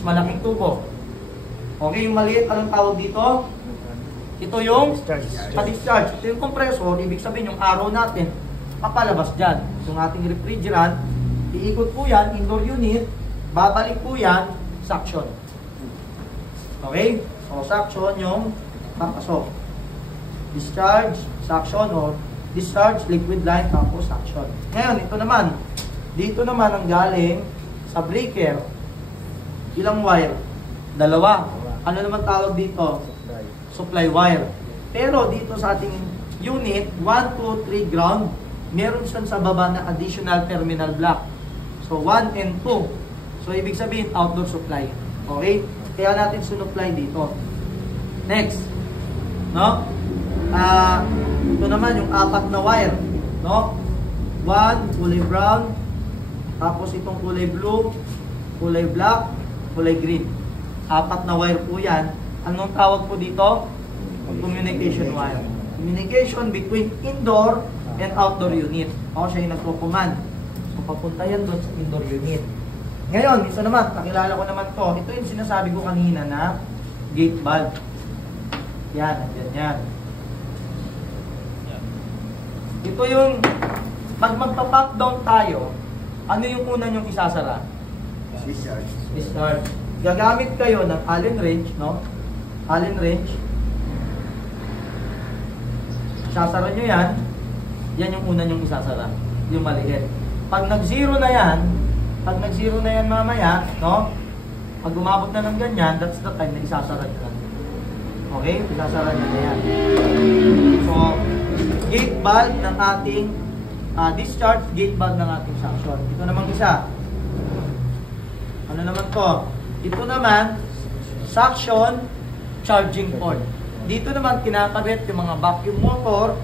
Mas malaking tubo. Okay, yung maliit, anong tawag dito? Ito yung pa-discharge. Ito yung compressor, ibig sabihin yung arrow natin, papalabas dyan. Yung ating refrigerant, iikot po yan, indoor unit, babalik po yan, suction. Okay? So, suction yung papasok. Discharge, suction, or discharge, liquid line, tapos suction. Ngayon, ito naman. Dito naman ang galing sa breaker. Ilang wire? Dalawa. Ano naman tawag dito? Supply wire. Pero dito sa ating unit, 1, 2, 3 ground, meron siya sa baba na additional terminal block. So, 1 and 2. So, ibig sabihin, outdoor supply. Okay? Kaya natin sinupply dito. Next. No? Ito naman yung 4 na wire. No? 1, kulay brown. Tapos itong kulay blue, kulay black, kulay green. 4 na wire po yan. Anong tawag po dito? Communication wire. Communication between indoor and outdoor unit. O, siya yung nagpo-command. So, papunta yan doon sa indoor unit. Ngayon, isa naman, nakilala ko naman to. Ito yung sinasabi ko kanina na gate valve. Yan, nandiyan yan. Ito yung, pag magpa-pump down tayo, ano yung una nyong isasara? Discharge. Discharge. Gagamit kayo ng Allen wrench, no? Allen wrench. Sasara nyo yan. Yan yung una nyong isasara. Yung maliit. Pag nag-zero na yan mamaya, no? Pag umabot na ng ganyan, that's the time na isasara nyo lang. Okay? Isasara nyo na yan. So, gate valve ng ating discharge, gate valve ng ating suction. Ito namang isa. Ano naman to? Ito naman, suction charging port. Dito naman kinakabit yung mga vacuum motor,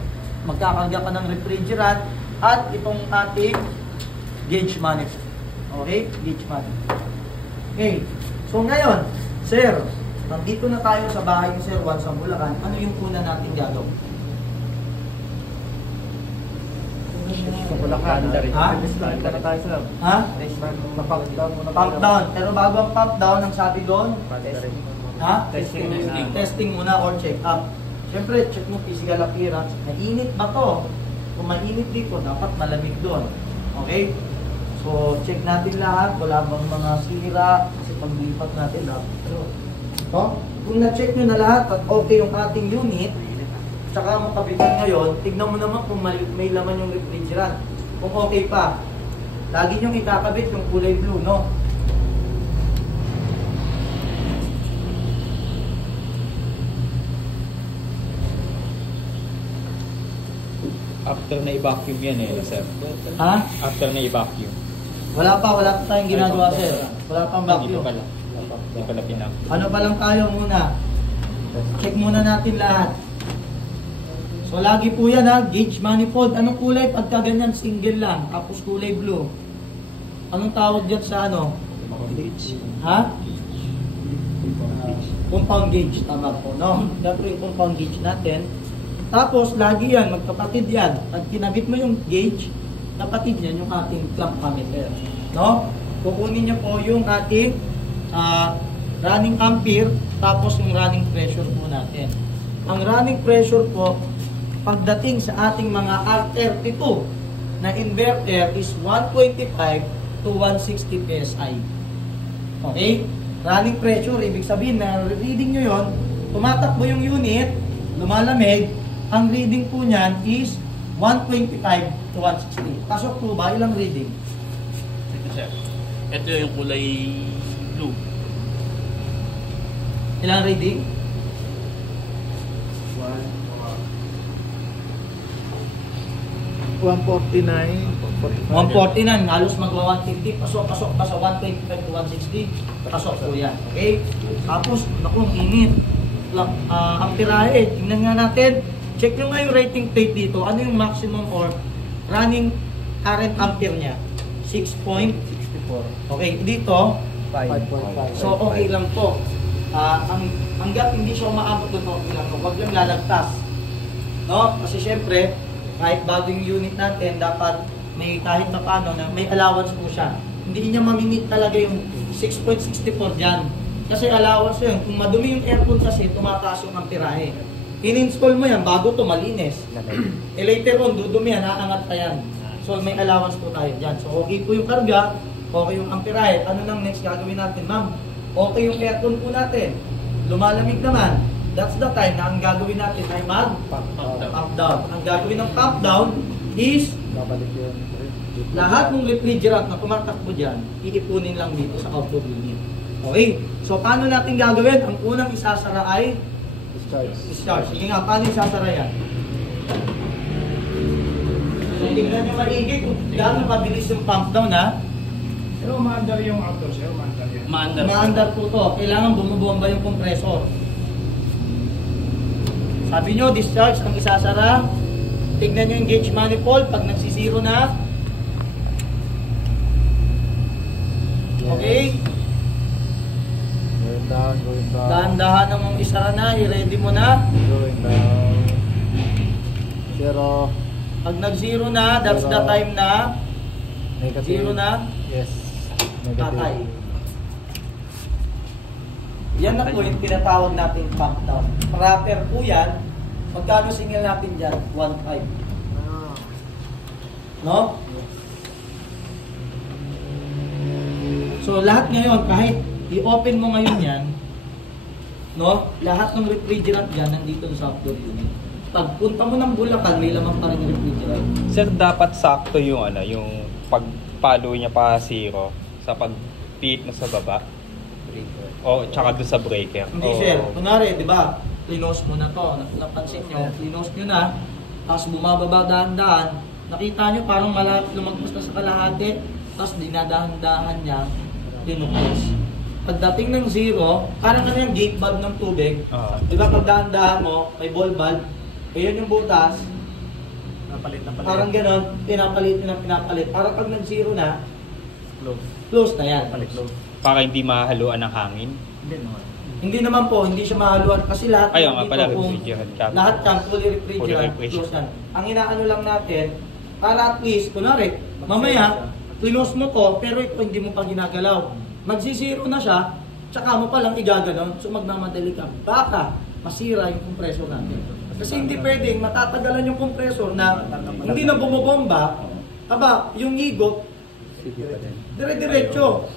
magkakarga ka ng refrigerant, at itong ating gauge manifold. Okay? Gauge manifold. Okay. So ngayon, sir, nandito na tayo sa bahay ni Sir Juan sa Bulacan. Ano yung una natin gagawin? Ha? Ha? Pump down. Pero bago ang pump down, ang sabi doon, ha? Testing muna or check up. Siyempre, check mo physical appearance. Mainit ba to? Kung mainit dito, dapat malamig doon. Okay? So, check natin lahat. Wala bang mga sira. Kasi paglipat natin dapat. Ito. Kung na-check nyo na lahat at okay yung ating unit, tsaka makabitin ngayon, tignan mo naman kung may laman yung refrigerant. Kung okay pa. Lagi nyong ikakabit yung kulay blue, no? After na i-vacuum yan sir. Ha? After na i-vacuum. Wala pa tayong ginagawa, sir. Wala pang vacuum. Hindi pala pinap. Ano pa lang tayo muna? Check muna natin lahat. So, lagi po yan ha, gauge manifold. Anong kulay? Pagka ganyan, single lang. Tapos kulay blue. Anong tawag dyan sa ano? Ha? Compound gauge. Tama po, no? Dapat yung compound gauge natin. Tapos, lagi yan, magkapatid yan. Pag kinabit mo yung gauge, kapatid yan yung ating clamp meter. No? Kukunin niyo po yung ating running ampere, tapos yung running pressure po natin. Ang running pressure po, pagdating sa ating mga R32 na inverter is 125 to 160 PSI. Okay? Running pressure, ibig sabihin na reading nyo yon, tumatakbo yung unit, lumalamig, ang reading po niyan is 125 to 160. Pasok po ba? Ilang reading? Ito sir. Ito yung kulay blue. Ilang reading? 149, halos magwa 150, pasok pa sa 125 to 160, pasok po yan, okay? Tapos, naku, ang init. Amperahe, tingnan nga natin, check nyo nga yung rating plate dito, ano yung maximum or running current ampere niya? 6.64. Okay, dito, 5.5. So, okay lang po. Hanggat hindi siya umaabot doon, okay lang po. Huwag lang lalagtas. No? Kasi syempre, kahit bago yung unit natin, dapat may kahit na paano na may allowance po siya. hindi niya mamimit talaga yung 6.64 dyan. Kasi allowance yun. Kung madumi yung aircon kasi, tumataas yung amperahe. In-install mo yan, bago to malinis. Later on, dudumi yan, aangat pa yan. So may allowance po tayo dyan. So okay po yung karga, okay yung amperahe. Ano nang next gagawin natin, ma'am? Okay yung aircon po natin. Lumalamig naman. That's the time na ang gagawin natin ay mag-pump down. Ang gagawin ng pump down is lahat ng refrigerant na tumatakbo dyan, iipunin lang dito sa outdoor unit. Okay? So paano natin gagawin? Ang unang isasara ay discharge. Sige nga, paano isasara yan? So tingnan nyo maigi kung gaano kabilis yung pump down, ha? Pero maandar yung outdoor, sir. Maandar yan. Maandar po to. Kailangan bumubomba yung compressor. Sabi nyo, discharge ang isasara. Tignan nyo yung gauge manifold pag nagsisiro na. Okay? Going down. Dahan-dahan namang isara na. I-ready mo na. Going down. Zero. Pag nag-zero na, that's the time na Negative. zero na, Yes. patay. Yan na po yung tinatawag natin pump down. Proper po yan. Magkano single natin dyan? 1.5. No? So lahat ngayon, kahit i-open mo ngayon yan, no? Lahat ng refrigerant dyan nandito sa outdoor unit. Pag punta mo ng Bulacan, may laman pa rin yung refrigerant. Sir, dapat sakto yung yung pag-follow niya pa zero sa pag-pit mo sa baba. O, tsaka doon sa breaker. Hindi sir, kunwari, di ba, linos mo na to, napansin nyo, linos nyo na, tapos bumababa dahan-dahan, nakita nyo parang malapit lumagpas na sa kalahati, tapos dinadahan-dahan niya, linukos. Pagdating ng zero, parang ano yung gate valve ng tubig, di ba pag dahan-dahan mo, may ball valve, ayun yung butas, parang ganon, pinapalit. Parang pag nag-zero na, close na yan. Para hindi mahaluan ng hangin. Hindi naman po, hindi siya mahaluan kasi lahat Ayaw nga dito pala, kung refrigerant cap. lahat yan, fully refrigerant, close yan. Ang inaano lang natin, para at least, kunwari, mamaya, close mo to, pero ito hindi mo pa ginagalaw. Magsisiro na siya, tsaka mo palang igaganon, so magmamadali ka. Baka masira yung compressor natin. Kasi hindi pwedeng matatagalan yung compressor na hindi na bumubomba, yung higot, dire-diretso.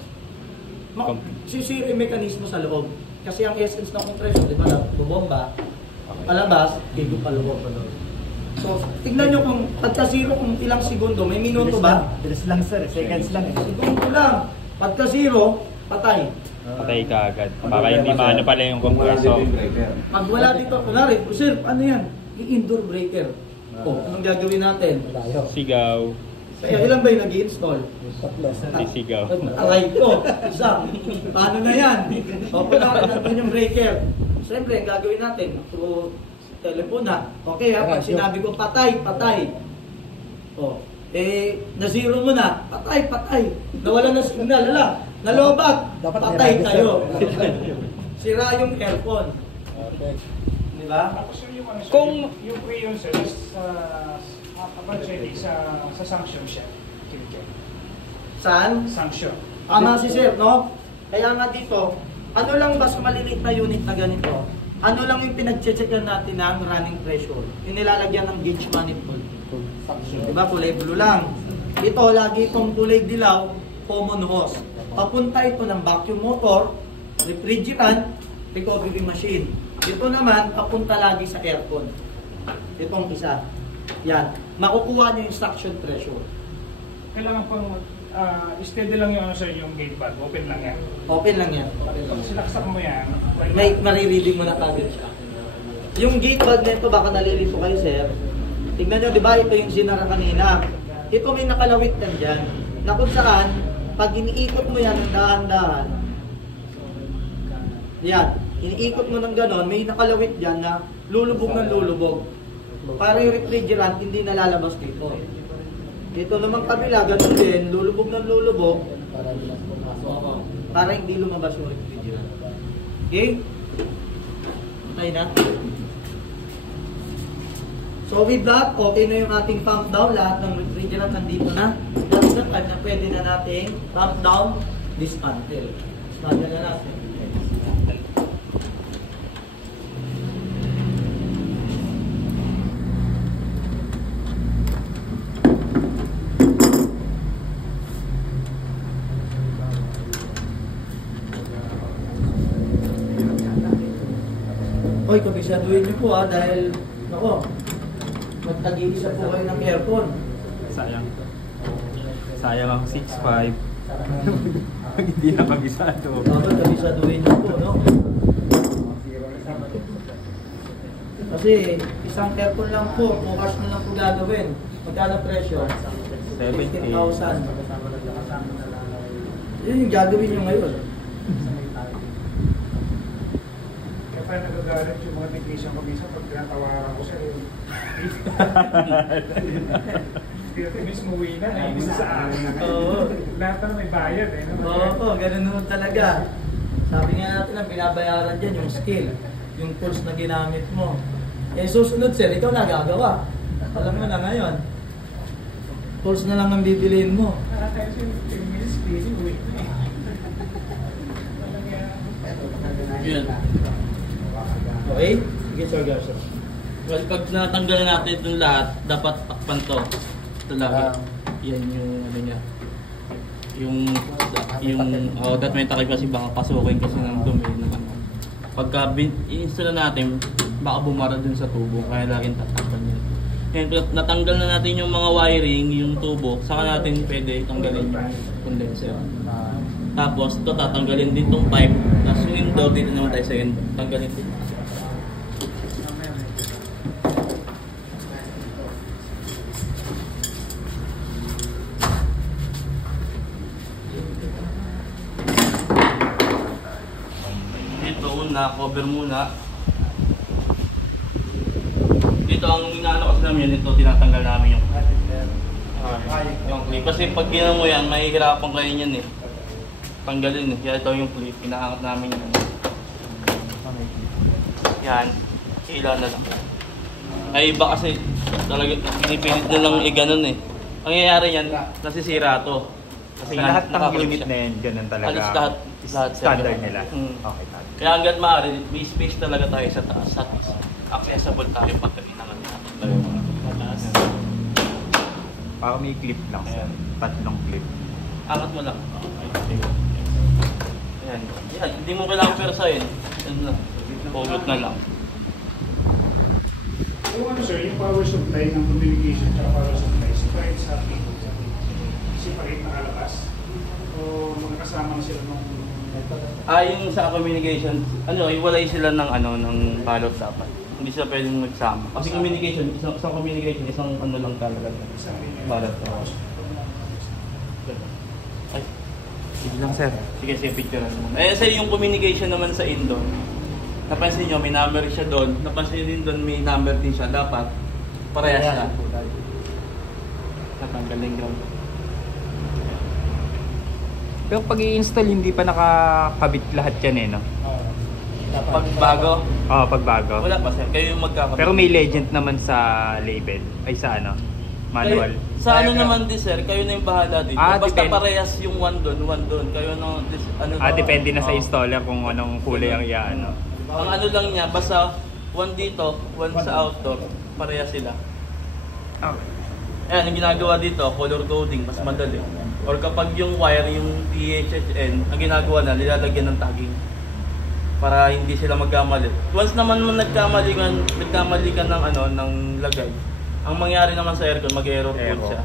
Sisira yung mekanismo sa loob. Kasi ang essence ng compressor, di ba, bubomba, palabas, higot pa loob. So, tignan nyo kung pagka-zero kung ilang segundo, may minuto ba? Bilis lang sir, seconds lang. Segundo lang. Pagka-zero, patay. Patay ka agad. Para hindi maano pala yung compressor. Pag wala dito, kunwari, sir, ano yan? I-indoor breaker. Anong gagawin natin? Sigaw. Kaya ilan ba yung nag-i-install? Sisigaw. Aray ko. Isa. Paano na yan? Kunwari natin yung breaker. Siyempre, ang gagawin natin, through telephone na. Okay ha, pag sinabi ko patay. Na-zero mo na. Patay. Nawala na signal. Nalobat. Patay tayo. Sira yung aircon. Di ba? Tapos yung ano, sir, Kung- yung pre-on sir, sa sanction siya. Kinikin. Saan? Sanction. Tama si sir, no? Kaya nga dito, ano lang ba sa maliliit na unit na ganito? Ano lang yung pinag-checkan natin ng running pressure? Yung nilalagyan ng gauge manifold. Diba? Kulay blue lang. Ito, lagi itong kulay dilaw, common hose. Papunta ito ng vacuum motor, refrigerant, recovery machine. Ito naman, papunta lagi sa aircon. Itong isa. Yan. Makukuha niyo yung suction pressure. Kailangan pang steady lang yung sir, yung gate valve. Open lang yan. Open lang yan. Pag sinaksak mo yan, May marireading mo na kagad siya. Yung gate valve nito, baka nalilito kayo, sir. Tignan nyo, di ba ito yung sinara kanina? Ito may nakalawit yan dyan. Na kung saan, pag iniikot mo yan ng dahan-dahan, yan, iniikot mo ng ganon, may nakalawit dyan na lulubog ng lulubog. Para yung refrigerant, hindi nalalabas dito. Dito naman kabila, ganon din, lulubog ng lulubog, para hindi lumabas yung refrigerant. Okay? Patay na. So with that, okay na yung ating pump down. Lahat ng refrigerant nandito na. That's the time na pwede na nating pump down, dismantle. Dismantle na natin. Hoy, kabisaduhin niyo po dahil, nako, magtag-iisa po kayo ng aircon. Sayang. Sayang ang 6'5". Hindi na kabisado. Dapat kabisaduhin niyo po, no? Kasi isang aircon lang po, bukas na lang po gagawin. Magkano presyo? 15,000. Yun yung gagawin niyo ngayon. Kaya nagagalit yung mga technician ko minsan pag tinatawaran ko siya. Tinatimis mo uwi na, isa sa akin. Oo. Lahat na may bayad eh. Oo, ganun naman talaga. Sabi nga natin ang binabayaran dyan, yung skill, yung tools na ginamit mo. Eh susunod sir, ikaw na gagawa. Alam mo na ngayon. Tools na lang ang bibiliin mo. Kaya siya 10 minutes, busy, uwi na eh. Yun. Okay? Sige sir Garcia. Well, pag natanggalan natin itong lahat, dapat takpan to. Ito lagi. Yan yung ano niya. That may takip kasi baka pasukin kasi ng dumi ng ano. Pagka i-install na natin, baka bumara dun sa tubo, kaya laging tatakpan yun. And natanggal na natin yung mga wiring, yung tubo, saka natin pwede tanggalin yung condenser. Tapos ito tatanggalin din tong pipe, tapos yung indoor, dito naman tayo sa indoor. Tanggalin din. Cover muna. Dito ang inaano kasi namin ito, tinatanggal namin yung clip. Kasi pag ginawa mo yan, mahihirapan kayo yan eh. Tanggalin eh. Kaya ito yung clip, inaangat namin yan. Yan, ilan na lang. Ay iba kasi talaga pinipilit na lang ganon eh. Ang nangyayari yan, nasisira to. Kasi Sa lahat ng unit na yan, ganun talaga. Lahat standard nila. Okay, kaya hanggat maaari, may space talaga tayo sa taas at accessible tayo pag kailangan natin. Para may clip lang sir. Tatlong clip. Angat mo lang. Ayan. Yan, hindi mo kailangan persahin. Yan lang. Pulot na lang. Yung ano sir, yung power supply ng communication at power supply, separate sa people. Separate na kalabas. O mga kasama na sila nung Yung sa communication, iwalay sila ng ng balot dapat. Hindi sila pwedeng magsama. Kasi communication, isang communication, isang lang talaga. Balot. Ay, sige lang sir. Sige, picture naman. Kasi yung communication naman sa indoor, napansin nyo, may number siya doon. Napansin din doon, may number din siya. Dapat, parehas siya. Natanggaling ground. Pero pag i-install, hindi pa nakakabit lahat yan eh, no? Pag bago? Oo, pag bago. Wala pa sir, kayo yung magkakabit. Pero may legend naman sa label. Ay, sa manual. Kayo, sa naman din sir, kayo na yung bahala dito. Basta depende. parehas yung one doon. Kayo Depende na sa installer kung anong kulay ang iyaano. Ang lang niya, basta one dito, one sa outdoor, parehas sila. Okay. Ayan, yung ginagawa dito, color coding, mas madali. Or kapag yung wire, yung THHN, ang ginagawa na, nilalagyan ng tagging. Para hindi sila magkamali. Once naman nagkamali ka ng lagay, ang mangyari naman sa aircon, mag-error code siya.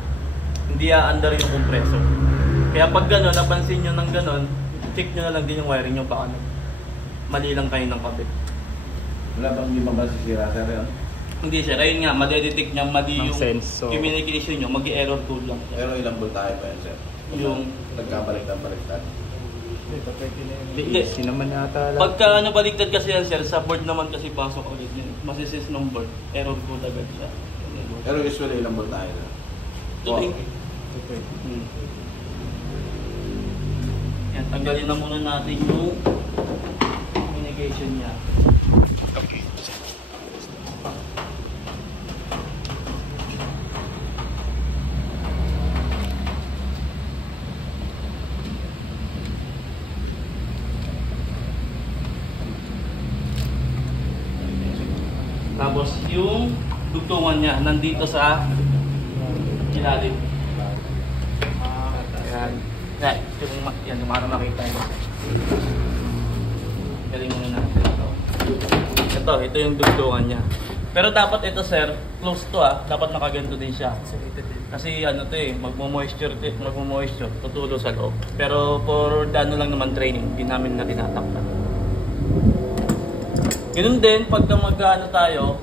Hindi aandar yung compressor. Kaya pag gano'n, napansin nyo ng gano'n, check nyo na lang din yung wiring nyo paano. Mali lang kayo ng kabit. Wala bang hindi mabasisira sir yun? Hindi siya, ayun nga, madedetect niya, mali yung sense, so communication nyo, mag-error code lang. Pero ilang voltahe pa yan sir? Yung nagkabaliktad. Hindi. Naman yata lang. Pagka baligtad kasi yan sir, sa board naman kasi pasok ulit yun. Masisis ng board, error code agad siya. Pero usually ilang voltahe sir? 220. Yan, tanggalin na muna natin yung communication niya. Okay. Tapos yung dugtungan niya nandito sa ilalim. Ayan. Yan, yung mga nakita niyo. Galing muna natin ito. Ito yung dugtungan niya. Pero dapat ito sir, close to dapat nakaganto din siya. Kasi ano to magmo-moisture, tutulo sa loob. Pero for ano lang naman training, hindi namin na tinatakpan. Ganun din, pagka mag-ano tayo,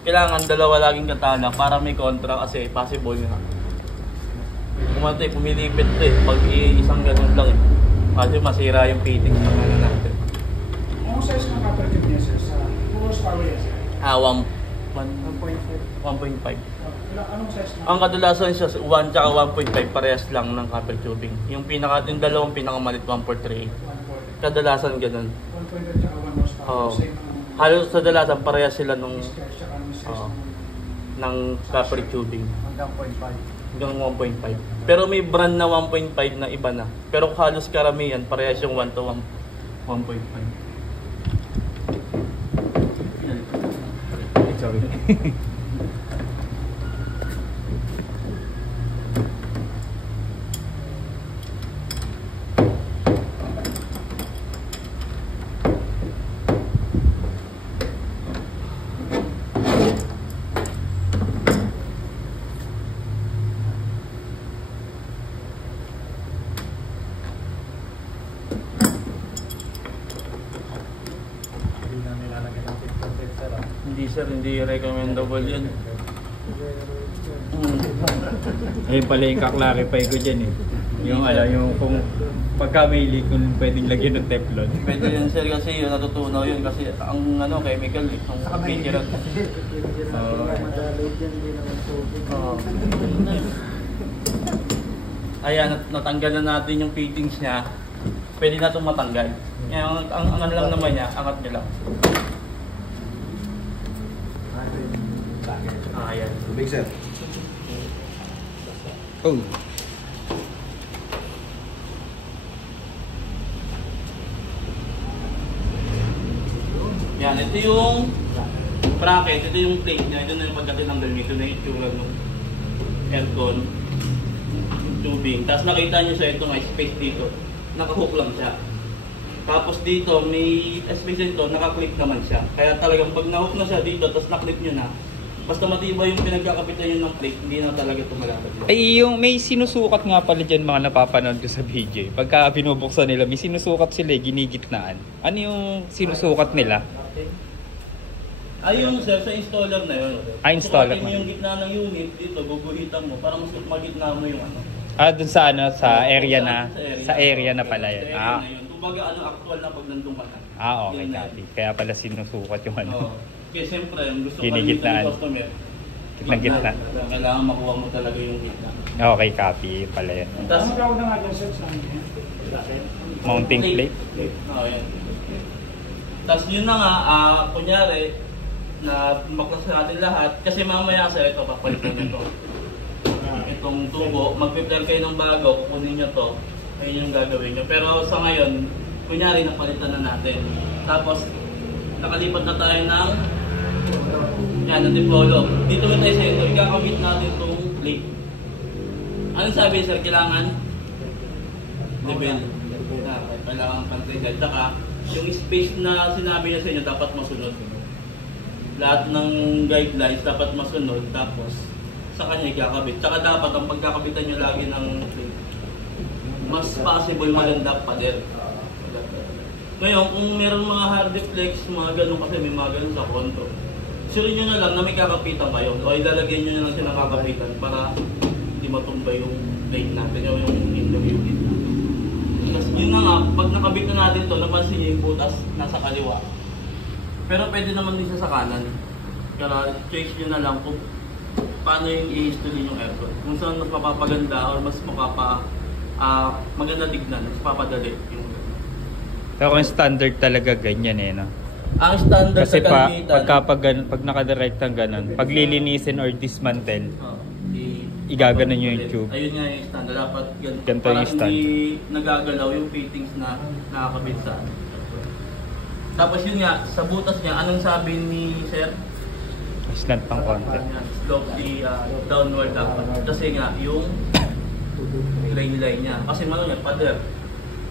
kailangan dalawa laging katana para may kontra kasi possible nga. Kumantay, pumilipit to pag isang ganun lang kasi masira yung fittings ng ano natin. Anong size ng copper tube niya sir? Sa horsepower yan sir? 1.5. Anong size na? Ang kadalasan siya 1 tsaka 1.5 parehas lang ng copper tubing. Yung dalawang pinakamalit 1.3. 1.4. Kadalasan ganun. 1.4 tsaka 1 horsepower. Oo. Same ang Halos sa kadalasan parehas sila nung discharge tsaka ang size ng copper tubing. Hanggang 0.5. Hanggang 1.5. Pero may brand na 1.5 na iba na. Pero halos karamihan parehas yung 1 to 1.5. Sorry. Hindi na nilalagyan ng 50 sir. Hindi sir, hindi recommendable yun. Ayun pala yung kaklarify ko dyan Yung yung kung pagka may leak kung pwedeng lagyan ng Teflon. Pwede yun sir kasi yun natutunaw yun kasi ang chemical ang picture. Ayan, natanggal na natin yung fittings niya. Pwede na itong matanggal. Ang ano lang naman niya, angat niya lang. Ayan. Big sir. Oh. Yan, ito yung bracket, ito yung plate niya, ito na yung pagkatinanggal nito na yung itsura ng aircon, yung tubing. Tapos nakita nyo sa ito may space dito, nakahook lang siya. Tapos dito may space dito, naka-clip naman siya. Kaya talagang pag nahook na siya dito, tapos na-clip nyo na, basta matibay yung pinagkakapitan nyo ng plate, hindi na talaga tumalagad. Ay, yung may sinusukat nga pala dyan mga napapanood ko sa video. Pagka binubuksan nila, may sinusukat sila, ginigitnaan. Ano yung sinusukat nila? Ay yung sir, sa installer na yun. Installer Sukatin mo na. yung gitna ng unit dito, guguhitan mo para mas magitna mo yung ano. Dun sa sa area na, Sa area na pala yun. Sa area na yun. Kumbaga actual na pag nandun ka na. Okay, Yun na copy. yun. Kaya pala sinusukat yung ano. Oo. Kaya siyempre, yung gusto Ginigitnaan. ng customer. Gitnang gitna. Kailangan makuha mo talaga yung gitna. Okay, copy pala yun. Tapos, Ano tawag na nga dyan sir? Mounting plate. Oo, yan. Tapos yun na nga, kunyari, na maklas natin lahat. Kasi mamaya sir, ito, papalitan nyo to. Itong tubo, mag-prepare kayo ng bago, kukunin nyo to. Ayun yung gagawin nyo. Pero sa ngayon, kunyari, napalitan na natin. Tapos, nakalipat na tayo ng ng diplolo. Dito mo tayo sa ito, ikakamit natin itong plate. Anong sabi sir, kailangan? Level. Kailangan pantay. Saka, yung space na sinabi niya sa inyo, dapat masunod. Lahat ng guidelines dapat masunod. Tapos, sa kanya ikakabit. Saka dapat ang pagkakabitan nyo lagi ng plate. Mas possible maganda pa din. Ngayon, kung meron mga hard deflex, mga ganun kasi may mga ganun sa konto, sure nyo na lang na may kakapitan kayo o ilalagyan nyo na lang siya ng kakapitan para hindi matumba yung plate natin o yung window unit. Tapos yun na nga, pag nakabit na natin ito, napansin nyo yung butas nasa kaliwa. Pero pwede naman din siya sa kanan. Kaya choice nyo na lang kung paano yung i-install yung aircon. Kung saan mas mapapaganda or mas maganda tignan, mas papadali yung So kung standard talaga ganyan no? ang standard Kasi sa kalimitan. pag nakadirect ang ganun, pag lilinisin or dismantle, Oh, igaganon nyo yung tube. Ayun nga yung standard. Dapat Ganito para yung stand. hindi nagagalaw yung fittings na nakakabit sa. Tapos yun nga, sa butas niya, anong sabi ni Sir? Slant ng konti. Slowly downward dapat. Kasi nga, yung grain line niya. Kasi ano yan, pader.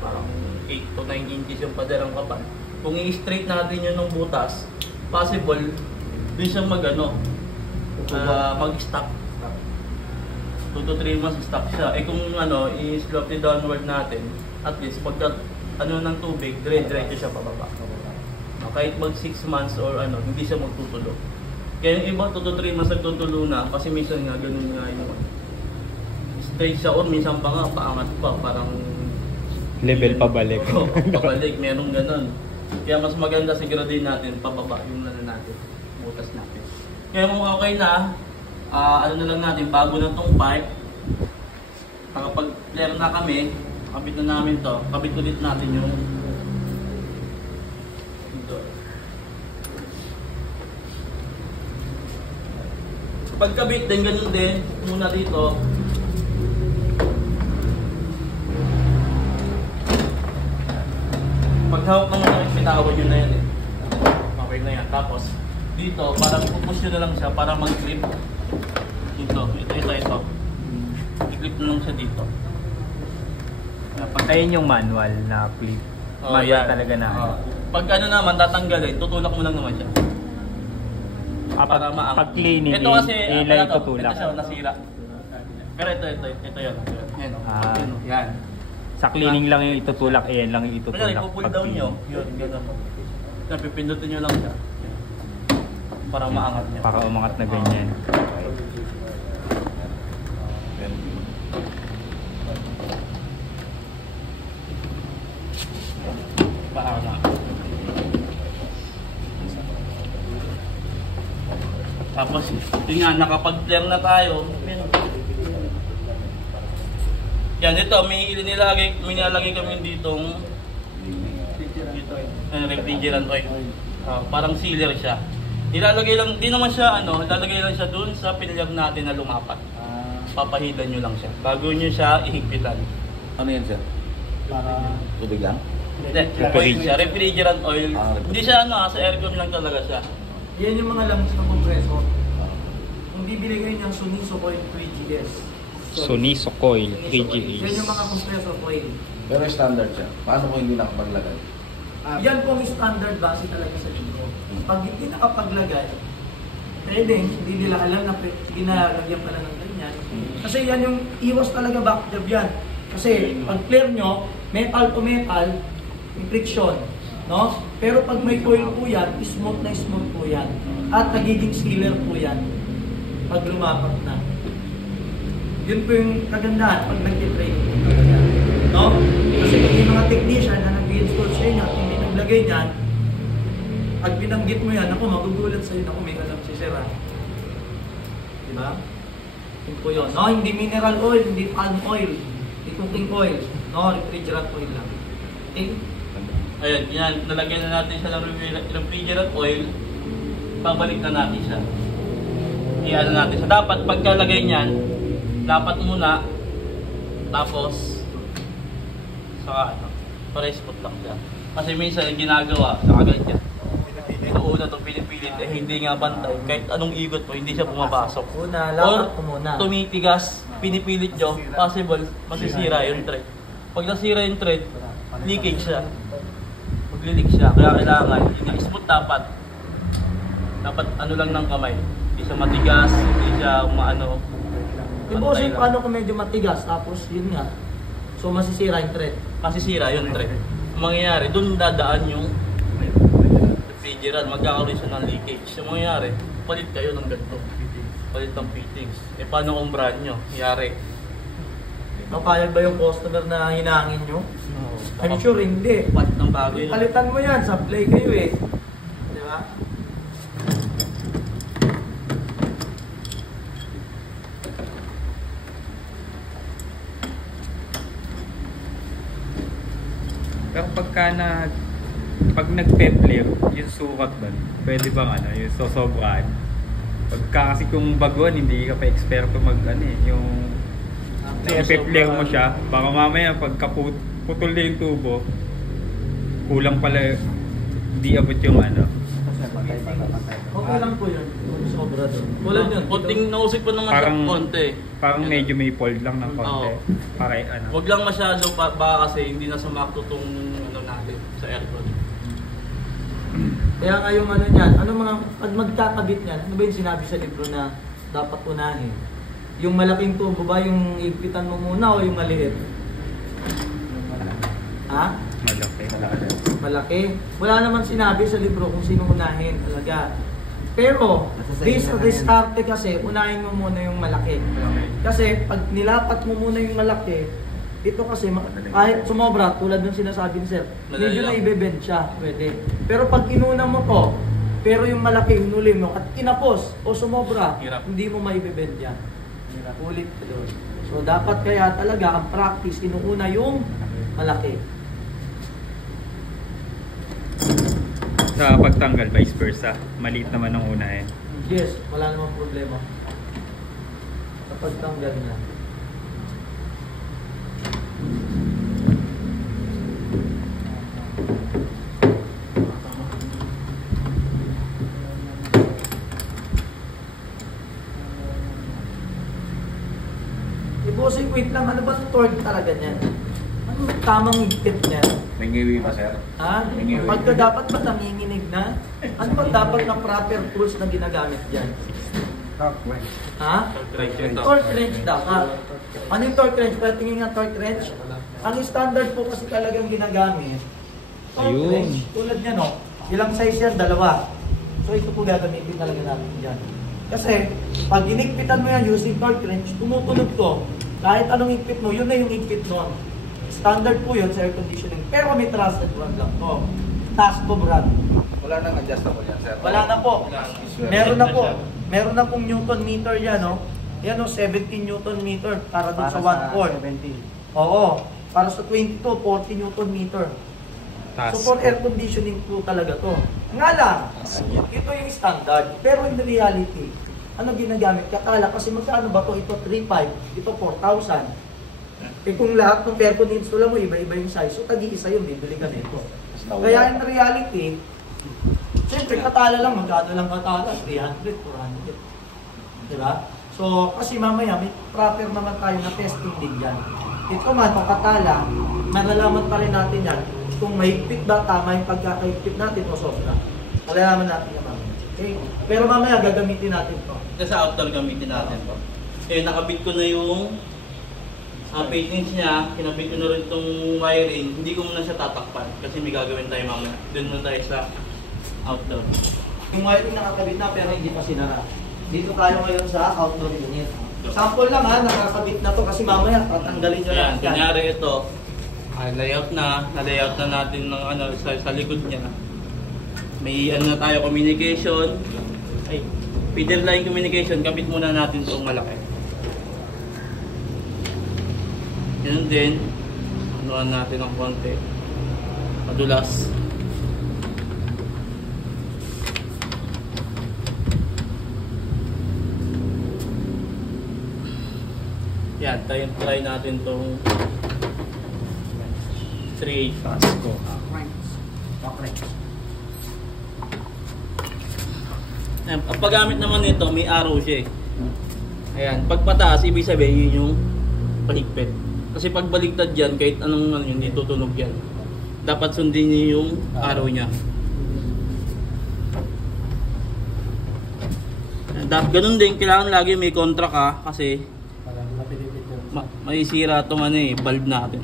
Parang 8 to 9 inches yung pader ang kapal. Kung i-straight natin yun ng butas, possible, doon siya mag-stop. 2 to 3 months stop siya. Eh kung ano, i-slowly downward natin, at least pagka ng tubig, dire-diretso siya pababa. Kahit mag 6 months or hindi siya magtutulo. Kaya yung iba 2 to 3 months nagtutulo na kasi minsan nga ganun nga yung straight siya or minsan pa nga paangat pa parang Level pabalik. Oo, pabalik, merong ganun. Kaya mas maganda siguraduhin natin pababa yung natin, butas natin. Kaya kung okay na, na lang natin, bago na tong pipe, kapag clear na kami, kabit na namin to, kabit ulit natin yung ito. Pagkabit din, ganun din, muna dito. Paghawak ng mga bitawan nyo na yan eh. Okay na yan. Tapos, dito, parang pupush nyo na lang siya para mag-grip. Dito. I-grip na lang siya dito. Ayun yung manual na flip. Manual yan. talaga na. Pag naman, tatanggalin, tutulak mo lang naman siya. Para maangat. Pag cleaning, ito kasi, lang tutulak. ito siya, nasira. Pero ito yun. Yan. Sa cleaning lang yung itutulak, yan lang yung itutulak. Kaya ipo-pull down nyo, yun, gano'n. Kaya pipindutin nyo lang siya. Para maangat niya. Para umangat na ganyan. Paangat. Tapos, yun nga, nakapag-clear na tayo. Yan, ito, may nilalagay kami ditong refrigerant oil. Parang sealer siya. Nilalagay lang, di naman siya, nilalagay lang siya dun sa pinyag natin na lumapat. Papahidan nyo lang siya. Bago nyo siya ihigpitan. Ano yan, sir? Para Tubig lang? Oil siya, refrigerant oil. Hindi siya, sa aircon lang talaga siya. Yan yung mga lamps ng compressor. Kung bibili kayo ng Suniso Coil 3GS. Suniso Coil Yan 3GS. yung mga compressor coil. Pero standard siya. Paano kung hindi nakapaglagay? Yan po ang standard base talaga sa libro. Pag hindi nakapaglagay, pwede, hindi nila alam na ginalagyan pala ng ganyan. Kasi yan yung iwas talaga backjob yan. Kasi pag clear nyo, metal to metal, may friction. No? Pero pag may coil po yan, smooth na smooth po yan. At nagiging sealer po yan pag lumapat na. Yun po yung kagandahan pag nag-training po talaga. No? Kasi kung yung mga technician na nag-install sa inyo at hindi naglagay niyan, pag binanggit mo yan, ako magugulat sa'yo na may alam si Sir. Diba? Yun po yun. No? Hindi mineral oil, hindi palm oil, hindi cooking oil. No? Refrigerant oil lang. Okay? Ayan, yan, nalagyan na natin siya ng refrigerant oil, babalik na natin siya. Iyan natin siya. Dapat pagkalagay niyan, dapat muna, tapos, saka para spot lang siya. Kasi minsan yung ginagawa, nakaganyan. Ito una itong pinipilit, hindi nga bantay. Kahit anong ikot po, hindi siya pumapasok. Una, lapat ko muna. Tumitigas, pinipilit nyo, possible, masisira yung thread. Pag nasira yung thread, leakage siya. Maglilik siya, kaya kailangan, hindi smooth dapat. Dapat lang ng kamay. Hindi siya matigas, hindi siya umaano. Diba kasi paano kung medyo matigas, tapos yun nga, so masisira yung thread. Masisira yung thread. Ang mangyayari, dun dadaan yung refrigerant, magkakaroon siya ng leakage. Ang mangyayari, palit kayo ng ganito. Palit ng fittings. Eh paano kung brand nyo? Yari. Napayag ba yung customer na hinangin nyo? I'm sure hindi. Palit ng bago yun. Palitan mo yan, supply kayo eh. Di ba? Pero pag nag-pepler, yung sukat doon, pwede bang yung sosobrahan? Pagka kasi kung baguan, hindi ka pa eksperto yung pepler mo siya, baka mamaya pagka putol na yung tubo, kulang pala, hindi abot yung Okay lang po yun. Kung sobra doon. Wala yun. Konting nausik pa naman Parang- sa konti. Parang medyo may fold lang ng konti. Oo. Para ano. Huwag lang masyado baka kasi hindi na sumakto tong ano natin sa aircon. Kaya nga yung ano niyan, ano mga, pag magkakabit niyan, ano ba yung sinabi sa libro na dapat unahin? Yung malaking tubo ba yung igpitan mo muna o yung maliit? Ha? Malaki. Malaki? Wala naman sinabi sa libro kung sino unahin talaga. Pero, based on diskarte kasi, unahin mo muna yung malaki. Kasi, pag nilapat mo muna yung malaki, ito kasi, kahit sumobra, tulad ng sinasabi ni Sir, medyo na ibebend siya, pwede. Pero pag inuna mo to, pero yung malaki, hinuli mo, at kinapos, o sumobra, Hirap. hindi mo maibebend yan. Ulit yun. So, dapat kaya talaga, ang practice, inuuna yung malaki. Sa pagtanggal, vice versa. Maliit naman ang unahin. Yes, wala namang problema. Kapag tanggal niya. Bossing, wait lang, ano ba ang torque talaga niyan? Ano tamang higpit niyan? May ngiwi pa, sir. Ha? Nanginginig. Pagka dapat ba nanginginig na? Ano ba dapat na proper tools na ginagamit dyan? Ha? Torque wrench dapat. Ano yung torque wrench? Pwede tingin nga torque wrench. Ang standard po kasi talagang ginagamit, torque Ayun. wrench. Tulad niya, no? Ilang size yan? Dalawa. So ito po gagamitin talaga natin dyan. Kasi, pag inigpitan mo yan using torque wrench, tumutunog to. Kahit anong higpit mo, yun na yung higpit nun. Standard po yun sa air conditioning. Pero may trusted brand lang to. Tasco brand. Wala nang adjustable yan, sir. Wala na po. Meron na po. Meron na pong Newton meter yan, no? Yan, no? 17 Newton meter para dun sa 1/4. Oo. Para sa 22, 40 Newton meter. So for air conditioning po talaga to. Nga lang, ito yung standard. Pero in reality, ano ginagamit? Kakala kasi magkano ba to? Ito 3,500, ito 4,000. Eh kung lahat ng air conditioner mo, iba-iba yung size. So tagi-isa yun, bibili ka nito. Kaya in reality, siyempre katala lang, magkano lang katala? 300, 400. Diba? So, kasi mamaya, may proper naman tayo na testing din yan. Ito man, o katala, malalaman pa rin natin yan kung mahigpit ba, tama yung pagkakahigpit natin o sobra. Malalaman natin yan mamaya. Okay? Pero mamaya, gagamitin natin to. Kasi sa outdoor gamitin natin po. Eh, nakabit ko na yung fittings niya, kinabit ko na rin itong wiring. Hindi ko muna siya tatakpan kasi may gagawin tayo mamaya. Doon muna tayo sa outdoor. Yung wiring nakakabit na pero hindi pa sinara. Dito tayo ngayon sa outdoor unit. Sample lang ha, nakakabit na to kasi mamaya tatanggalin nyo Ayan, lang yan. kunyari ito, layout na-layout na natin ng ano, sa likod niya. May ano na tayo, communication. Ay, feeder line communication, kabit muna natin itong malaki. Ganun din, anuan natin ng konti. Madulas. Yan, try natin itong 3/8 Tasco. Ayan, ang paggamit naman nito, may arrow siya eh. Ayan, pag pataas, ibig sabihin yun yung paligpit. Kasi pag baligtad yan, kahit anong ano yun, hindi tutunog yan. Dapat sundin niyo yung arrow niya. Ganun din, kailangan lagi may kontra ka kasi may sira itong ano eh, bulb natin.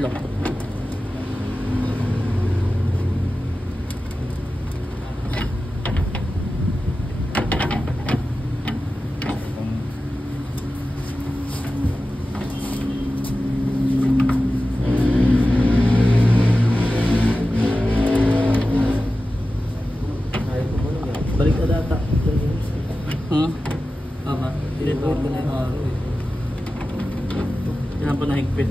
Lock. Balik ka data. Tama. Tinitawag ko na yung araw eh. Yan pa nahigpit.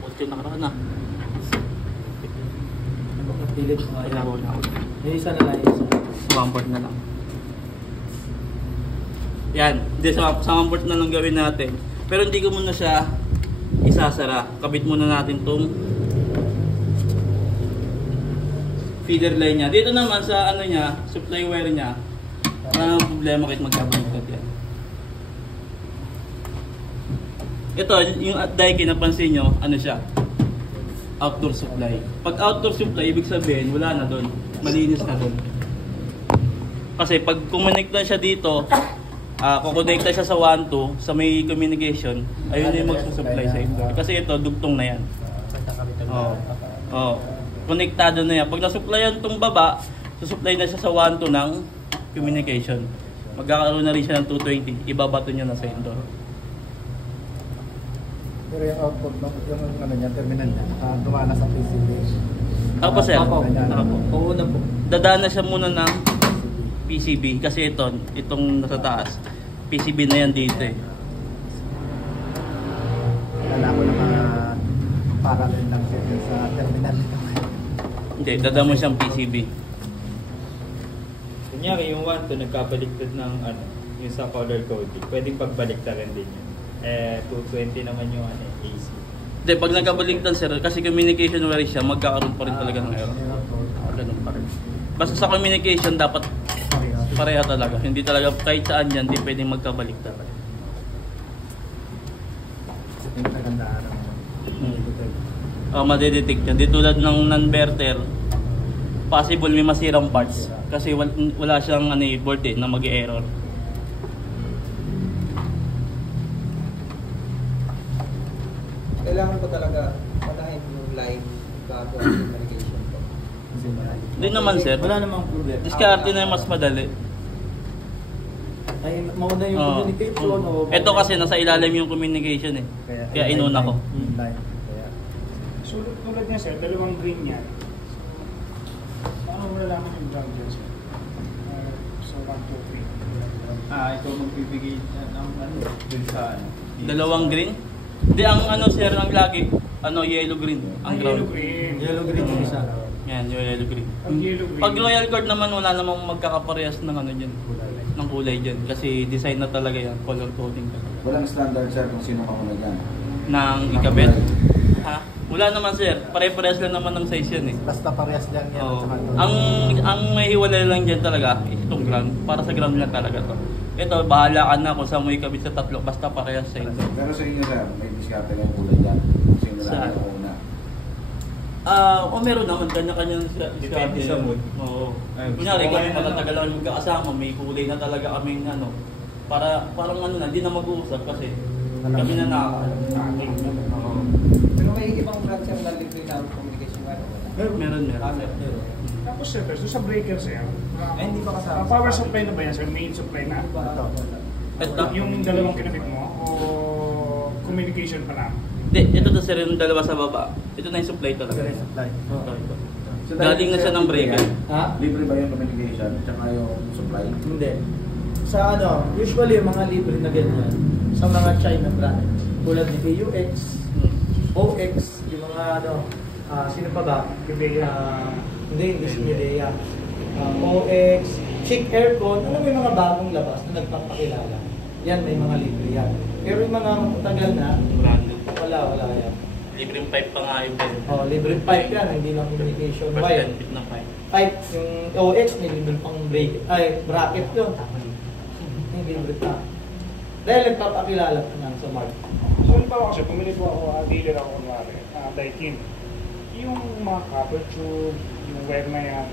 Kotse nakaraan na. Pilit mo Kailangan na ako. yung isa na lang, yung isa. Bumper na lang. Yan, hindi sa port na lang gawin natin. Pero hindi ko muna siya isasara. Kabit muna natin tong feeder line niya. Dito naman sa ano niya, supply wire niya, wala namang problema kahit magkabaliktad yan. Ito, yung Daikin napansin nyo, ano siya? Outdoor supply. Pag outdoor supply, ibig sabihin, wala na doon. Malinis na doon. Kasi pag kumonekta siya dito, kukonekta siya sa 1-2, sa may communication, ayun na yung magsusupply sa ito. Kasi ito, dugtong na yan. Oo. Konektado na yan. Pag nasupplyan itong baba, susupply na siya sa 1-2 ng communication. Magkakaroon na rin siya ng 220. Ibabato niya na sa indoor. Pero yung output, yung ano niya, terminal niya, dumana sa PCB. Ako po, sir. Oo na po. Dadaan na siya muna ng PCB kasi itong nasa taas. PCB na yan dito eh. Kala ko na mga parallel lang siya sa terminal nito. Hindi, dadaan mo siyang PCB. Kunyari yung 1 to nagkabaliktad ng ano, yung sa color coding, pwedeng pagbaliktaran din yun. 220 naman yung ano, AC. Hindi, pag nagkabaliktad sir, kasi communication wire siya, magkakaroon pa rin talaga ng error. Ganun pa rin. Basta sa communication, dapat pareha talaga. Hindi talaga, kahit saan yan, hindi pwedeng magkabaliktad. Yung kagandaan ng Madedetect yan. Di tulad ng non-verter, possible may masirang parts. Kasi wala siyang board na mag-error. Kailangan ko talaga patahin yung line bago ang communication ko. Hindi naman sir. Wala namang problema. Diskarte na yung mas madali. Ay, mauna yung communication. Ito kasi nasa ilalim yung communication eh. Kaya inuna ko. So, tulad nga sir, dalawang green yan. Paano mo nalaman yung ground yan sir? So, 1, 2, 3. Ito magbibigay ng ano, dun sa ano. Dalawang green? Hindi, ang sir, ang lagi, yellow green. Ang ground. Yellow green. Yellow green yung isa. Yan, yung yellow green. Ang yellow green. Pag royal court naman, wala namang magkakaparehas ng dyan. Ng kulay dyan. Kasi design na talaga yan. Color coding talaga. Walang standard sir kung sino kamuna dyan. Ng ikabit. Ha? Wala naman sir. Pare-parehas lang naman ng size yan eh. Basta parehas lang yan. Oo. At saka Ang may hiwalay lang dyan talaga, itong ground. Para sa ground lang talaga to. Ito, bahala ka na kung saan mo ikabit sa tatlo. Basta parehas sa ito. Pero sa inyo sir, may diskarte kayong kulay dyan. Kung sino lang Saan? yung una. Meron naman, kanya-kanya Depende sa mood. Oo. Ay, Kunyari, gusto ko kami ngayon matatagal lang magkakasama, may kulay na talaga kaming parang hindi na mag-uusap kasi kami na nakakaling. Oo. Pero may ibang brand sir na libre na communication wire. Meron. Tapos sir, so sa breaker sir, Hindi pa kasama. power supply na ba yan sir? Main supply na? Ito, Yung dalawang kinabit mo o communication pa lang? ito to sir, yung dalawa sa baba. Ito na yung supply talaga. supply. Ito. Galing na siya ng breaker. Ha? Libre ba yung communication tsaka yung supply? Hindi. Sa usually yung mga libre na ganyan, sa mga China brand, tulad ni AUX, OX, yung mga sino pa ba? Midea. Hindi si Midea. OX, Chic Aircon, ano may mga bagong labas na nagpapakilala. Yan, may mga libre yan. Pero yung mga matagal na, Branded. wala yan. Libreng pipe pa nga yung pen. Libre pipe yan, hindi lang communication First wire. 10 feet na pipe. Pipe, yung OX, may libre pang bracket yun. May libre pa. Dahil nagpapakilala pa lang sa market. So, halimbawa kasi, pumili po ako, dealer ako kunwari, Daikin. Yung mga copper tube, yung wire na yan,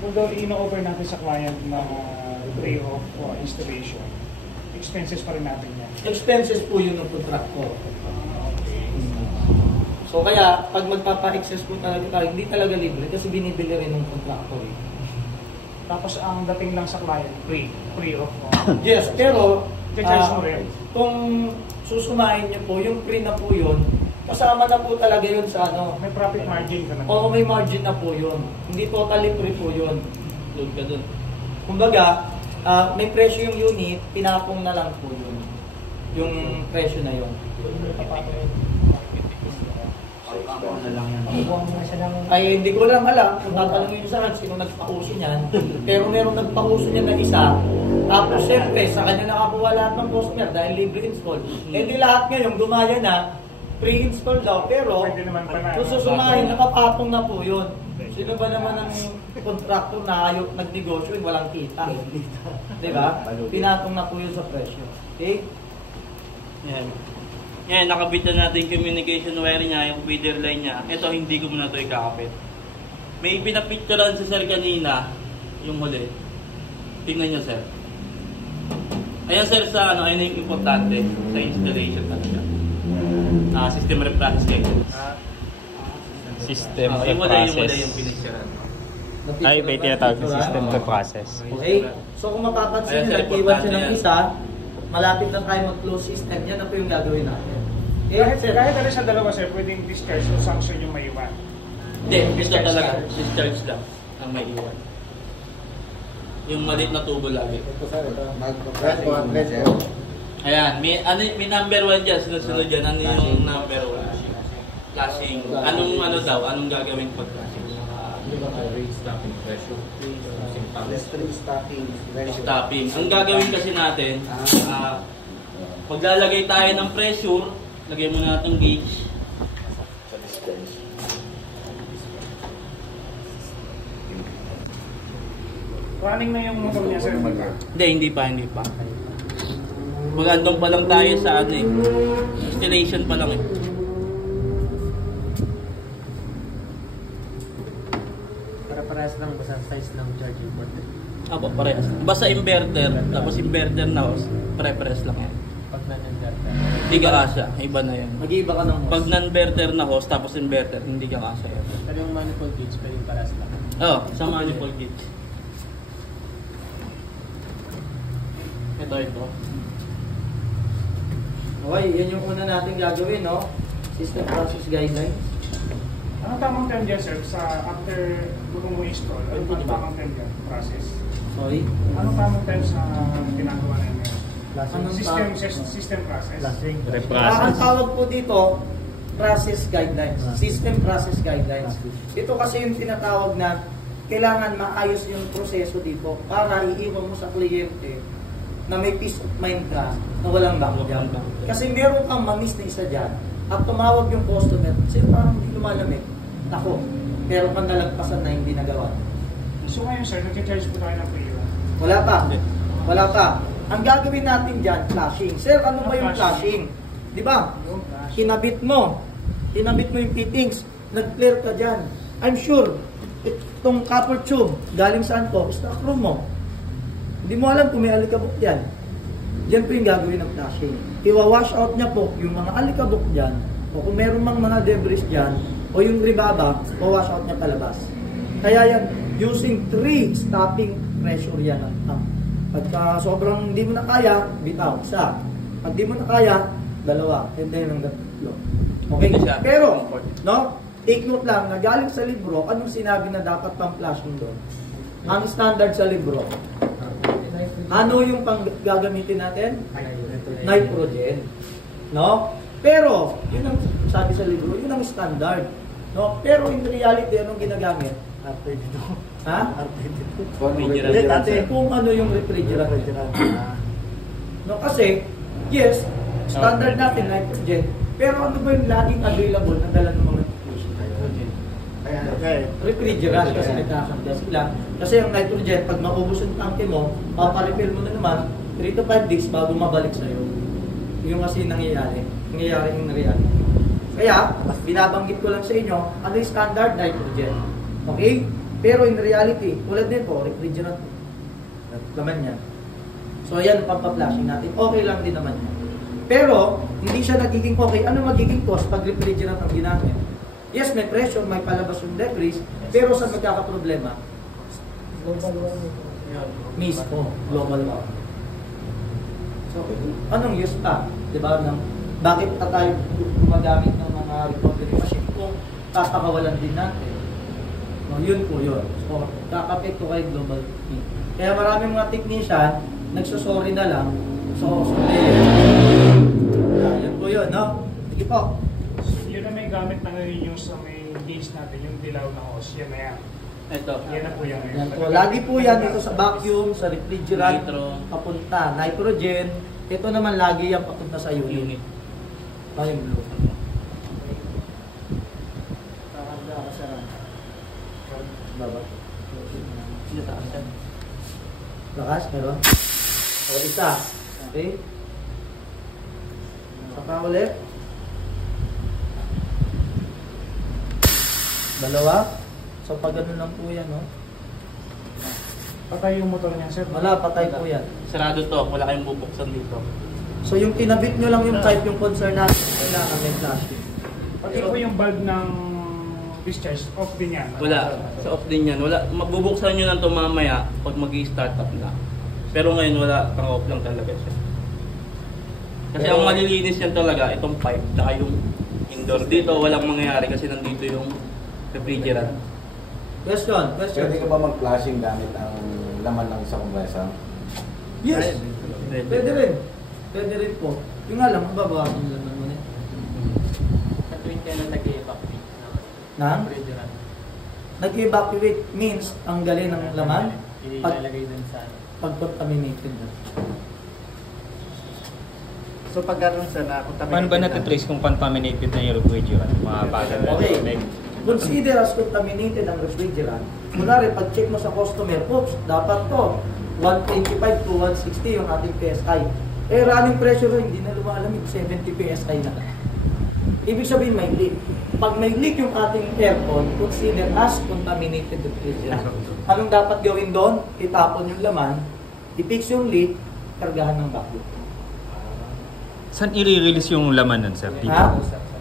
although ino-offer natin sa client na free of installation, expenses pa rin natin yan. Expenses po yun ng contractor. So kaya, pag magpapa-excess po talaga tayo, hindi talaga libre kasi binibili rin ng contractor. Tapos ang dating lang sa client, free of Yes, pero charge mo rin. kung susumahin niyo po, yung free na po yun, kasama na po talaga yun sa May profit margin ka na. Oo, may margin na po yun. Hindi totally free po yun. Load ka dun. Kumbaga, may presyo yung unit, pinapong na lang po yun. Yung presyo na yun. Ay, hindi ko lang alam kung tatanungin sa akin sino nagpakuso niyan. Pero merong nagpakuso niyan na isa. Tapos siyempre, sa kanya nakakuha lahat ng customer dahil libre install. Eh di lahat ngayon gumaya na, pre-install daw. Pero Pwede naman pala. kung susumahin, nakapatong na po yun. Sino ba naman ang contractor na ayok nagnegosyo yung walang kita? Diba? Pinatong na po yun sa presyo. Okay? Yan. Yan, nakabit na natin yung communication wire niya, yung feeder line niya. Ito, hindi ko muna ito ikakapit. May pinapicturean si sir kanina, yung huli. Tingnan niyo, sir. Ayan, sir, sa ano, ayun yung importante sa installation talaga. System reprocess guidance. System Yung reprocess. yung pinicturean. Ay, may tinatawag na system reprocess. Okay? So kung mapapansin nyo, nag-iwan siya ng isa, malapit na tayo mag-close system, yan na po yung gagawin natin. Okay, Kahit ano sa dalawa, sir, pwedeng discharge o sanction yung may iwan. Hindi, ito talaga. Discharge lang ang may iwan. Yung maliit na tubo lagi. Ito sir, ito. Mag-press po. Ayan, may number 1 dyan, sunod-sunod dyan. Ano yung number 1? Flashing. Anong anong gagawin pag flashing? Stopping. Ang gagawin kasi natin, paglalagay tayo ng pressure, lagay mo na itong gauge. Running na yung motor niya, sir, pagka. Hindi pa. Magandong pa lang tayo sa ano eh. Installation pa lang eh. Para parehas lang basta size ng charging port. Apo, parehas. Basta inverter, tapos inverter na hose, pare-pares lang yan. Pag non-inverter. Hindi ka kasya, iba na yan. mag-iiba ka ng host. Pag non-inverter na hose, tapos inverter, hindi ka kasya yan. Pero yung manifold gauge pwedeng parehas lang. Oo, sa manifold gauge. Ito. Okay, yan yung una natin gagawin, no? System process guidelines. Anong tamang term dyan, sir, sa after mo install? Anong tamang term dyan? Process. Sorry? Anong tamang term sa ginagawa na yun? Anong System process. ang Reprocess. tawag po dito, process guidelines. System process guidelines. Ito kasi yung tinatawag na kailangan maayos yung proseso dito para iiwan mo sa kliyente na may peace of mind ka na walang background. Kasi meron kang mamiss na isa dyan at tumawag yung customer, sir, parang hindi lumalamig. Ako, meron kang nalagpasan na hindi nagawa. So ngayon, sir, nag-charge po tayo ng pre-iwan. Wala pa. Ang gagawin natin dyan, flashing. Sir, ano ba yung flashing? Di ba? Kinabit mo yung fittings, nag-clear ka dyan. I'm sure, itong copper tube, galing saan to? Stock room mo. Hindi mo alam kung may alikabok dyan. Yan po yung gagawin ng flashing. Iwa-wash out niya po yung mga alikabok dyan, o kung meron mang mga debris dyan, o yung ribaba, iwa-wash out niya palabas. Kaya yan, using 3 stopping pressure yan ang pump. Pagka sobrang hindi mo na kaya, bitaw, isa. Pag di mo na kaya, 2, and then hanggang 3. Okay? Pero, no? Take note lang, na galing sa libro, anong sinabi na dapat pang flashing doon? Ang standard sa libro. Ano yung pang gagamitin natin? Nitrogen. No? Pero, yun ang sabi sa libro, yun ang standard. No? Pero in reality, anong ginagamit? R32. Ha? R32. Dati, kung ano yung refrigerant. No? Kasi, yes, standard natin, nitrogen. Pero ano ba yung laging available na dala ng mga refrigerant kasi nagkakanda sila. Kasi yung nitrogen, pag maubos yung tanke mo, paparefill mo na naman 3 to 5 days bago mabalik sa'yo. Yung kasi nangyayari yung reality. Kaya, binabanggit ko lang sa inyo, ano yung standard nitrogen. Okay? Pero in reality, tulad nito, refrigerant. Laman yan. So, ayan, pampaplushing natin. Okay lang din naman yan. Pero, hindi siya nagiging okay. Ano magiging cost pag refrigerant ang ginamit? Yes, may pressure, may palabas yung debris, pero sa magkakaproblema? Global warming. Mismo, global warming. So, anong use pa? Diba? Bakit pa tayo gumagamit ng mga recovery machine kung papakawalan din natin? No, yun po yun. So, kakapekto kay global heat. Kaya maraming mga technician, nagsusorry na lang. So, yan po yun, no? Sige po. Yun na may yung gamit na ngayon yung sa may gauge natin, yung dilaw na hose, yan na yan. Ito. Yan na po yan Yan ngayon. po. Lagi po yan dito sa vacuum, sa refrigerant, Nitro. papunta. Nitrogen. Ito naman lagi yan papunta sa unit. Unit. Ay, yung blue. Baba. Sino taas yan? Lakas, meron? O, isa. Okay? Saka ulit. Dalawa. So, pag ganun lang po yan, no? Patay yung motor niya, sir. Wala, patay po yan. Sarado to, wala kayong bubuksan dito. So, yung kinabit nyo lang yung type, yung concern natin, kailangan may plastic. Pati po yung bulb ng discharge, off din yan. Wala. Sa off din yan. Wala. Mabubuksan nyo lang ito mamaya pag mag-i-start up na. Pero ngayon wala. Pang-off lang talaga siya. Kasi Pero, ang malilinis yan talaga, itong pipe, tsaka yung indoor. Dito walang mangyayari kasi nandito yung refrigerant. Question. Pwede ka ba mag-flashing gamit ang laman ng sa compressor? Yes. Pwede. Pwede rin. Pwede rin po. Yung nga lang, mababawasan nyo lang muna. Sa tuwing kailan nag-evacuate Na? refrigerant, Nag-evacuate means ang gali ng laman ilalagay dun sa pag-contaminated na. So pag gano'n sa Paano ba natin-trace kung contaminated na yung refrigerant? Mga bagay. Okay. Consider as contaminated ang refrigerant. Kunwari, pag-check mo sa customer, oops, dapat to 125 to 160 yung ating PSI. Eh, running pressure hindi na lumalamig, 70 PSI na. Ibig sabihin may leak. Pag may leak yung ating aircon, consider as contaminated refrigerant. Anong dapat gawin doon? Itapon yung laman, i-fix yung leak, kargahan ng vacuum. Saan i-release yung laman nun, sir? Dito? Ha?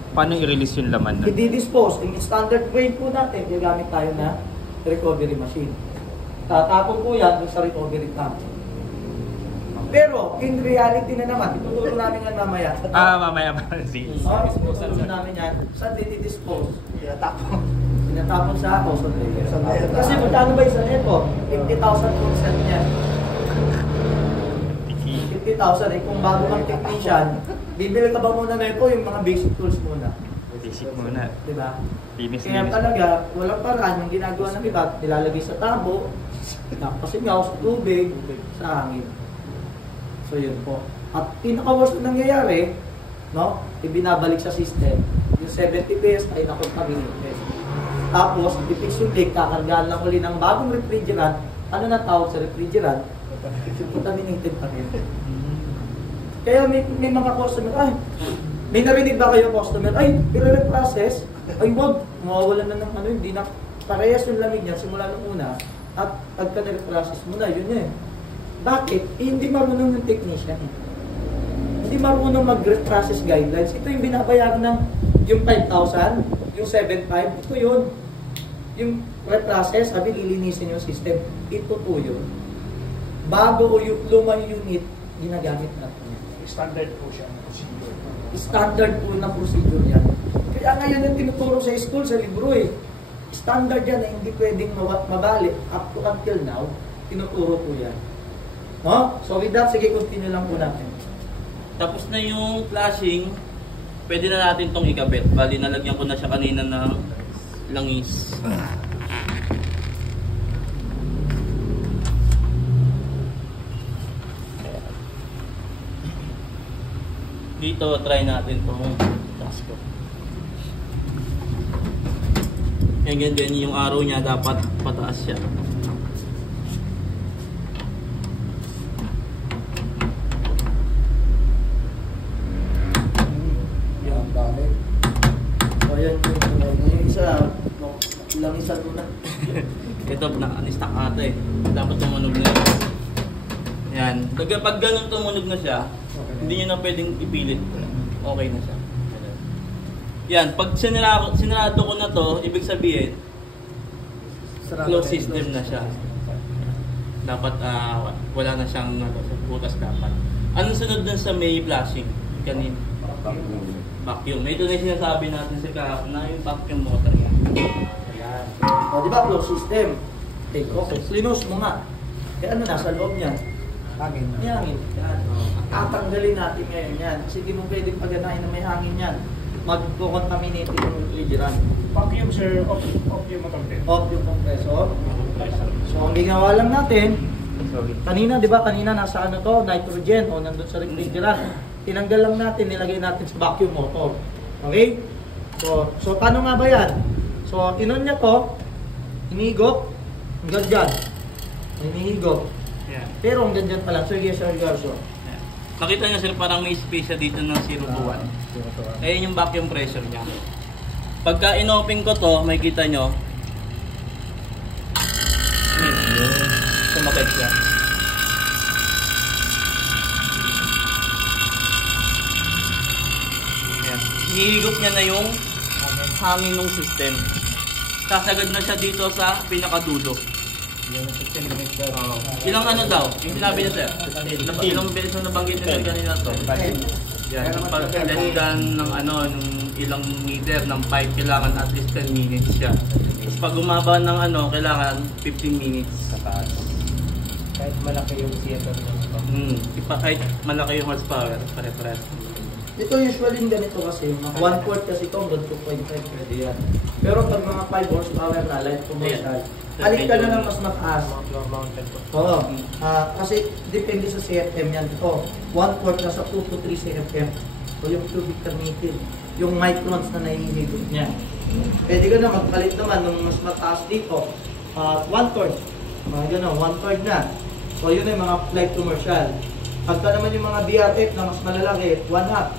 Paano i-release yung laman nun? I-dispose. In standard way po natin, gagamit tayo na recovery machine. Tatapon po yan sa recovery tank. Pero, in reality na naman, ituturo namin yan mamaya. Mamaya pa. Sige. Ituturo namin yan. Saan dispose? Tinatapon sa ako. Kasi magkano ba isa nito? 50,000 per set niya. 50,000 eh. Kung bago kang technician, bibili ka ba muna na ito yung mga basic tools muna? Basic muna. Diba? Linis. Kaya talaga, walang paraan yung ginagawa ng iba, nilalagay sa tabo, nakasingaw sa tubig, sa hangin. So yun po. At pinaka-worst na nangyayari, no, ibinabalik sa system, yung 70 PSI na contaminated. Tapos, i-fix yung leak, kakargaan lang uli ng bagong refrigerant. Ano na tawag sa refrigerant? Contaminated pa rin. Kaya may mga customer, ay, may narinig ba kayo customer? Ay, i-reprocess. Ay, wag, mawawalan na ng ano, hindi na parehas yung lamig niya simula nung una. At pagka na-reprocess mo na, yun yun. Bakit? Hindi marunong yung technician. Hindi marunong mag-reprocess guidelines. Ito yung binabayaran ng yung 5,000, yung 7,500, ito yun. Yung reprocess, sabi lilinisin yung system. Ito po yun. Bago o yung lumang unit, ginagamit natin. Standard po siya. Procedure. Standard po na procedure yan. Kaya ngayon yung tinuturo sa school, sa libro eh. Standard yan na hindi pwedeng mabalik. Up to until now, tinuturo po yan. No? So with that, sige, continue lang po natin. Tapos na yung flashing, pwede na natin tong ikabit. Bali, nalagyan ko na siya kanina ng langis. Dito, try natin itong tasko. Yan, ganyan yung araw niya, dapat pataas siya. Yan, dami. So yan yung isa, lang isa doon na. Ito, naka-stack ata eh. Dapat tumunog na yun. Yan. Pag ganun tumunog na siya, hindi nyo na pwedeng ipilit. Okay na siya. Yan. Pag sinarado ko na to, ibig sabihin, closed system na siya. Dapat wala na siyang butas dapat. Anong sunod dun sa may flashing? Kanina. Vacuum. Ito na yung sinasabi natin sa kahapon na yung vacuum motor yan. Ayan. O, di ba, closed system? Okay, linus mo nga. Kaya ano, nasa loob niyan? Hangin. May hangin. Yan. Tatanggalin natin ngayon yan. Kasi di mo pwedeng paganahin na may hangin yan. magko-contaminate yung refrigerant. Vacuum sir, off yung motor din. Off yung compressor. So ang ginawa lang natin, kanina, di ba, kanina nasa ano to, nitrogen o nandun sa refrigerant. Tinanggal lang natin, nilagay natin sa vacuum motor. Okay? So paano nga ba yan? So inon niya to, hinigop, hanggang dyan. Hinihigop. Yeah. Pero hanggang dyan pa lang. So yes, Sir Garso. Yeah. Nakita niyo sir, parang may space siya dito ng 0 to 1. Ayun yung vacuum pressure niya. Pagka in-open ko to, makikita nyo, sumakit siya. Ayan. Hihigop niya na yung hangin ng system. Sasagad na siya dito sa pinakadulo. Ilang ano daw? Yung sinabi niya sir? Ilang beses na nabanggit niya kanina to? Yan, less than ng ano, ng ilang meter ng pipe, kailangan at least 10 minutes siya. Tapos pag umaba ng ano, kailangan 15 minutes sa taas. Kahit malaki yung theater nito. Kahit malaki yung horsepower, pare-pares. Ito usually ganito kasi, 1/4 kasi ito, hanggang 2.5 pwede yan. Pero pag mga 5 horsepower na, light commercial, alik ka na ng mas mataas. Oo. Kasi depende sa CFM yan. Ito, 1/4 na sa 2 to 3 CFM. O yung cubic per meter. Yung microns na nahihigop niya. Pwede ka na magpalit naman ng mas mataas dito. 1/4. Mga gano'n, 1/3 na. So yun yung mga light commercial. Pagka naman yung mga BRF na mas malalaki, 1/2.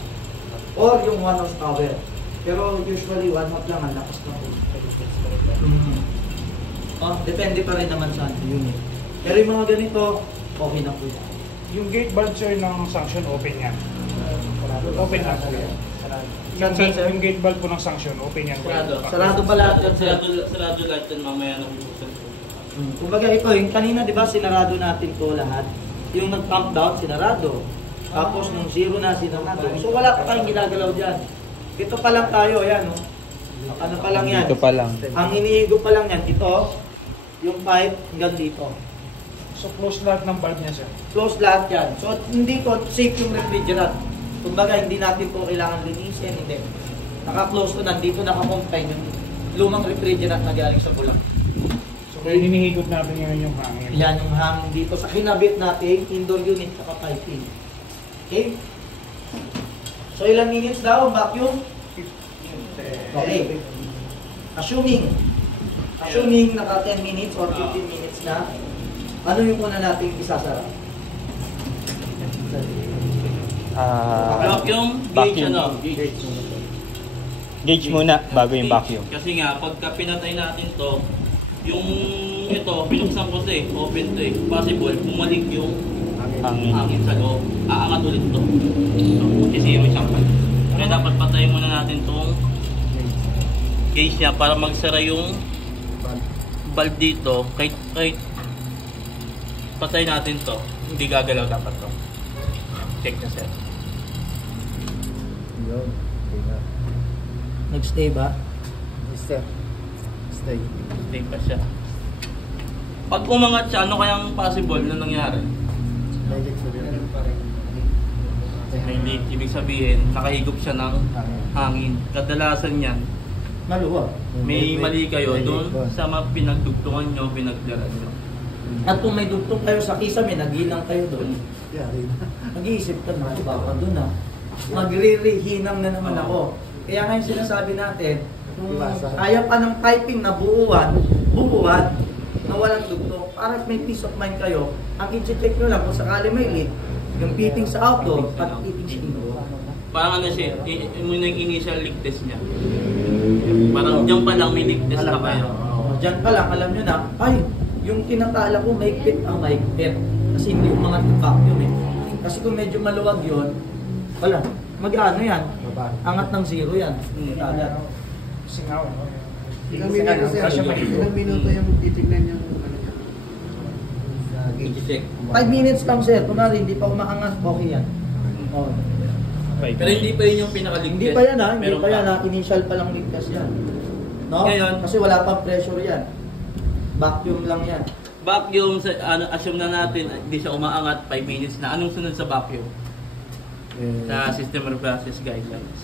Or yung 1 horsepower. Pero usually 1/2 lang ang lakas na po. Depende pa rin naman sa unit. Pero yung mga ganito, okay na po yan. Yung gate valve sir ng sanction, open yan. Open na po yan. Yung gate valve po ng sanction, open yan. Sarado pa lahat yan, sir. Sarado lahat yan, mamaya na bubuksan po. Kumbaga ito, yung kanina di ba sinarado natin to lahat. Yung nag-pump down, sinarado. Tapos nung 0 na, sinarado. So wala pa tayong ginagalaw dyan. Ito pa lang tayo, ayan. Ano pa lang yan? Ito pa lang. Ang inihigo pa lang yan, ito, yung pipe hanggang dito. So close lahat ng valve niya sir. Close lahat yan. So hindi ko safe yung refrigerant. Kumbaga hindi natin po kailangan linisin, hindi. Naka-close to, nandito naka-confine yung lumang refrigerant na galing sa bulak. So hinihigot natin ngayon yung hangin. Yan yung hangin dito sa kinabit natin, indoor unit saka piping. Okay? So ilang minutes daw ang vacuum? Okay. Assuming naka 10 minutes or 15 minutes na, ano yung una natin isasara? Vacuum, gauge ano? Gauge muna bago yung vacuum. Kasi nga, pagka pinatay natin to, yung ito, binuksan ko to open to possible, bumalik yung hangin sa loob. Aangat ulit to. So, isiro siyang pala. Kaya dapat patayin muna natin tong gauge niya para magsara yung valve dito. Kahit patay natin to, hindi gagalaw dapat to. Check na sir. Nag-stay ba? Stay. Stay pa siya. Pag umangat siya, ano kayang possible na nangyari? May leak. Ibig sabihin, nakahigop siya ng hangin. Kadalasan yan, Maluwag. may mali kayo doon sa mga pinagdugtungan nyo, pinagdaran nyo. At kung may dugtong kayo sa kisame, naghinang kayo doon. Nag-iisip ka na, baka doon na. Magre-rehinang na naman ako. Kaya ngayon sinasabi natin, kung kaya pa ng piping na buuan, na walang dugtong, para may peace of mind kayo, ang i-check nyo lang kung sakali may leak, yung fitting sa outdoor, at fitting sa indoor. Parang ano siya, muna yung initial leak test niya. Parang dyan pa lang may leak test na kayo. Dyan pa lang, alam nyo na, ay, yung tinatala ko mahigpit ang mahigpit. Kasi hindi umangat yung vacuum eh. Kasi kung medyo maluwag yun, wala, mag-ano yan? Angat ng 0 yan. Singaw. Ilang minuto yung titignan yung ano niya? 5 minutes lang sir, kunwari hindi pa umaangat, okay yan. Oh. Pero hindi pa yun yung pinaka-leak Hindi test. pa yan ha, hindi Meron pa yan ha, initial pa lang ligtas yan. No? Ngayon, kasi wala pang pressure yan. Vacuum lang yan. Vacuum, assume na natin, hindi siya umaangat 5 minutes na. Anong sunod sa vacuum? Sa system of process guidelines.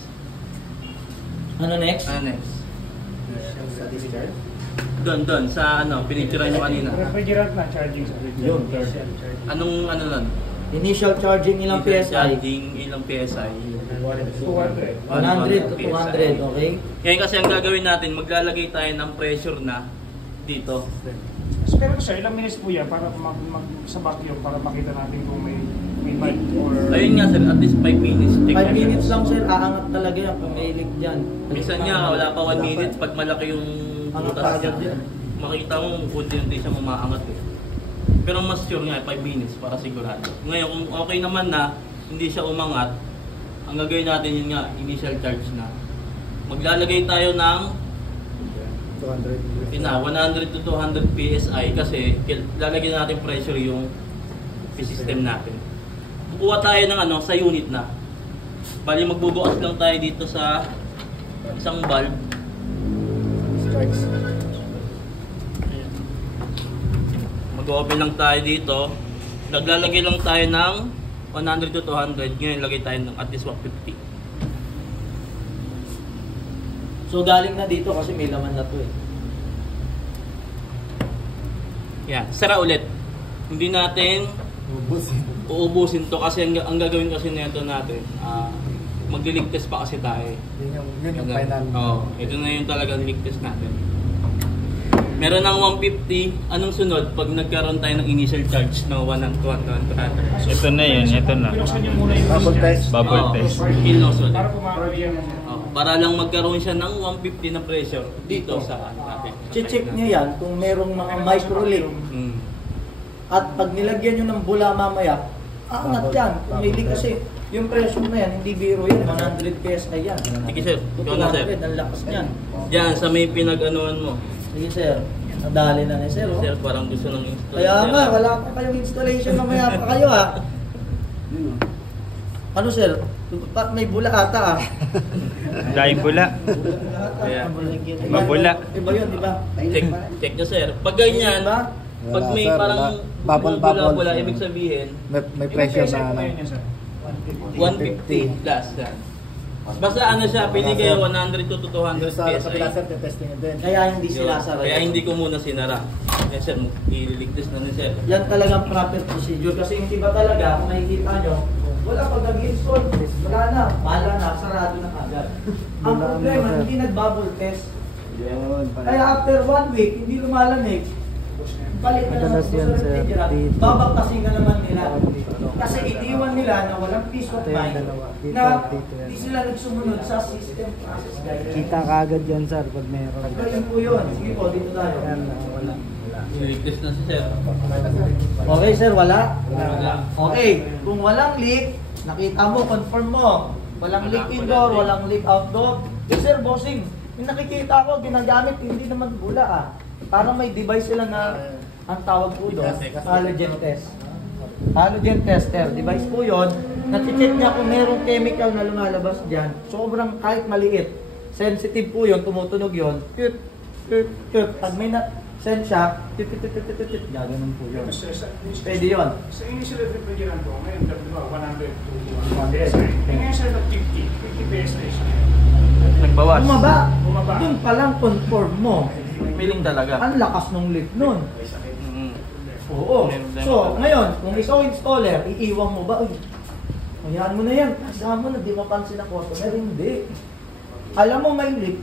Ano next? Ano next? Sa discharge. Doon, sa ano, pinicturean nyo kanina. Refrigerant na charging sa Yun. Anong ano nun? Initial charging ilang PSI? Charging, ilang PSI? 200. 100 to 200, okay? Ngayon kasi ang gagawin natin, maglalagay tayo ng pressure na dito. Pero sir, ilang minutes po yan para sa vacuum para makita natin kung may bite or... Ayun nga sir, at least 5 minutes. 5 minutes lang sir, aangat talaga yan kung may leak dyan. Minsan nga, wala pa 1 minute pag malaki yung Angat butas agad niya. yan. Makita mo, unti-unti siya umaangat eh. Pero mas sure nga, 5 minutes para sigurado. Ngayon, kung okay naman na, hindi siya umangat, ang gagawin natin yun nga, initial charge na. Maglalagay tayo ng 100 to 200 PSI kasi lalagyan natin pressure yung system natin. Kukuha tayo ng ano, sa unit na. Bali magbubukas lang tayo dito sa isang valve. Mag-open lang tayo dito. Naglalagay lang tayo ng 100 to 200. Ngayon lagay tayo ng at least 150. So galing na dito kasi may laman na to eh. Yan, sara ulit. Hindi natin uubusin to kasi ang gagawin kasi nito natin, magliligtas pa kasi tayo. Yun yung final. Oo, ito na yung talagang ligtas natin. Meron ng 150, anong sunod pag nagkaroon tayo ng initial charge ng 100. Ito na yun, ito na. Pinuksan niyo muna yung Bubble test. Bubble test. Kill nozzle. para pumaroy yung... Para lang magkaroon siya ng 150 na pressure dito sa natin. Check nyo yan kung merong mga micro leak. Mm. At pag nilagyan nyo ng bula mamaya, aangat yan. Kung may leak kasi, yung pressure na yan, hindi biro yan. 100 PSI yan. Sige sir, ikaw na sir. 200, ang lakas niyan. Diyan, sa may pinag-anuan mo. Sige sir, nadali na ni sir. Oh. Sir, parang gusto ng install. Kaya nga, wala pa kayong installation, mamaya pa kayo ha. Ano sir? May bula ata ah. Dahil bula. Kaya, Mabula. Iba yun, di ba? check nyo sir. Pag ganyan, Diba? pag may Wala, sir, parang wala. Bubble. bula, ibig sabihin, May pressure na ngayon niya sir. 150 plus yan. Basta ano siya, pili kayo 100 to 200 Sa kapila sir, PSI. testing nyo din. Kaya hindi sila sara. Kaya hindi ko muna sinara. Yan sir, ililigtas na ni sir. Yan talagang proper procedure kasi yung iba talaga, kung makikita nyo, wala pag nag-install, wala na, pala na, sarado na kagad. Ang problema, hindi nag-bubble test. Kaya after 1 week, hindi lumalamig, balik na naman sa refrigerant, babaktasin ka naman nila. Kasi iniwan nila na walang peace of mind na hindi sila nagsumunod sa system process guide. Kita kagad yan sir pag meron. Ganyan po yun. Sige po, dito tayo. Wala. Ililigtas na si sir. Okay sir, wala? Wala. Okay, kung walang leak, nakita mo, confirm mo. Walang leak indoor, walang leak outdoor. Eh sir, bossing, yung nakikita ko, ginagamit, hindi naman bula ah. Parang may device sila na, ang tawag po doon, halogen test. Halogen tester, device po yun. Nati-check niya kung merong chemical na lumalabas dyan. Sobrang kahit maliit. Sensitive po yun, tumutunog yun. Tut, tut, tut. Pag may na-send siya, tut, tut, tut, tut, tut, tut. Gaganon po yun. Pwede yun. Sa initial refrigerant ko, ngayon, di ba, 100 to 200 PSI. Ngayon sir, 50 PSI siya. Nagbawas. Bumaba. Doon pa lang conform mo. Feeling talaga. Ang lakas ng leak nun. Mm. Oo. So, ngayon, kung ikaw installer, iiwan mo ba? Uy, hayaan mo na yan. Kasama mo na, di mapansin ang customer. Hindi. Alam mo may leak,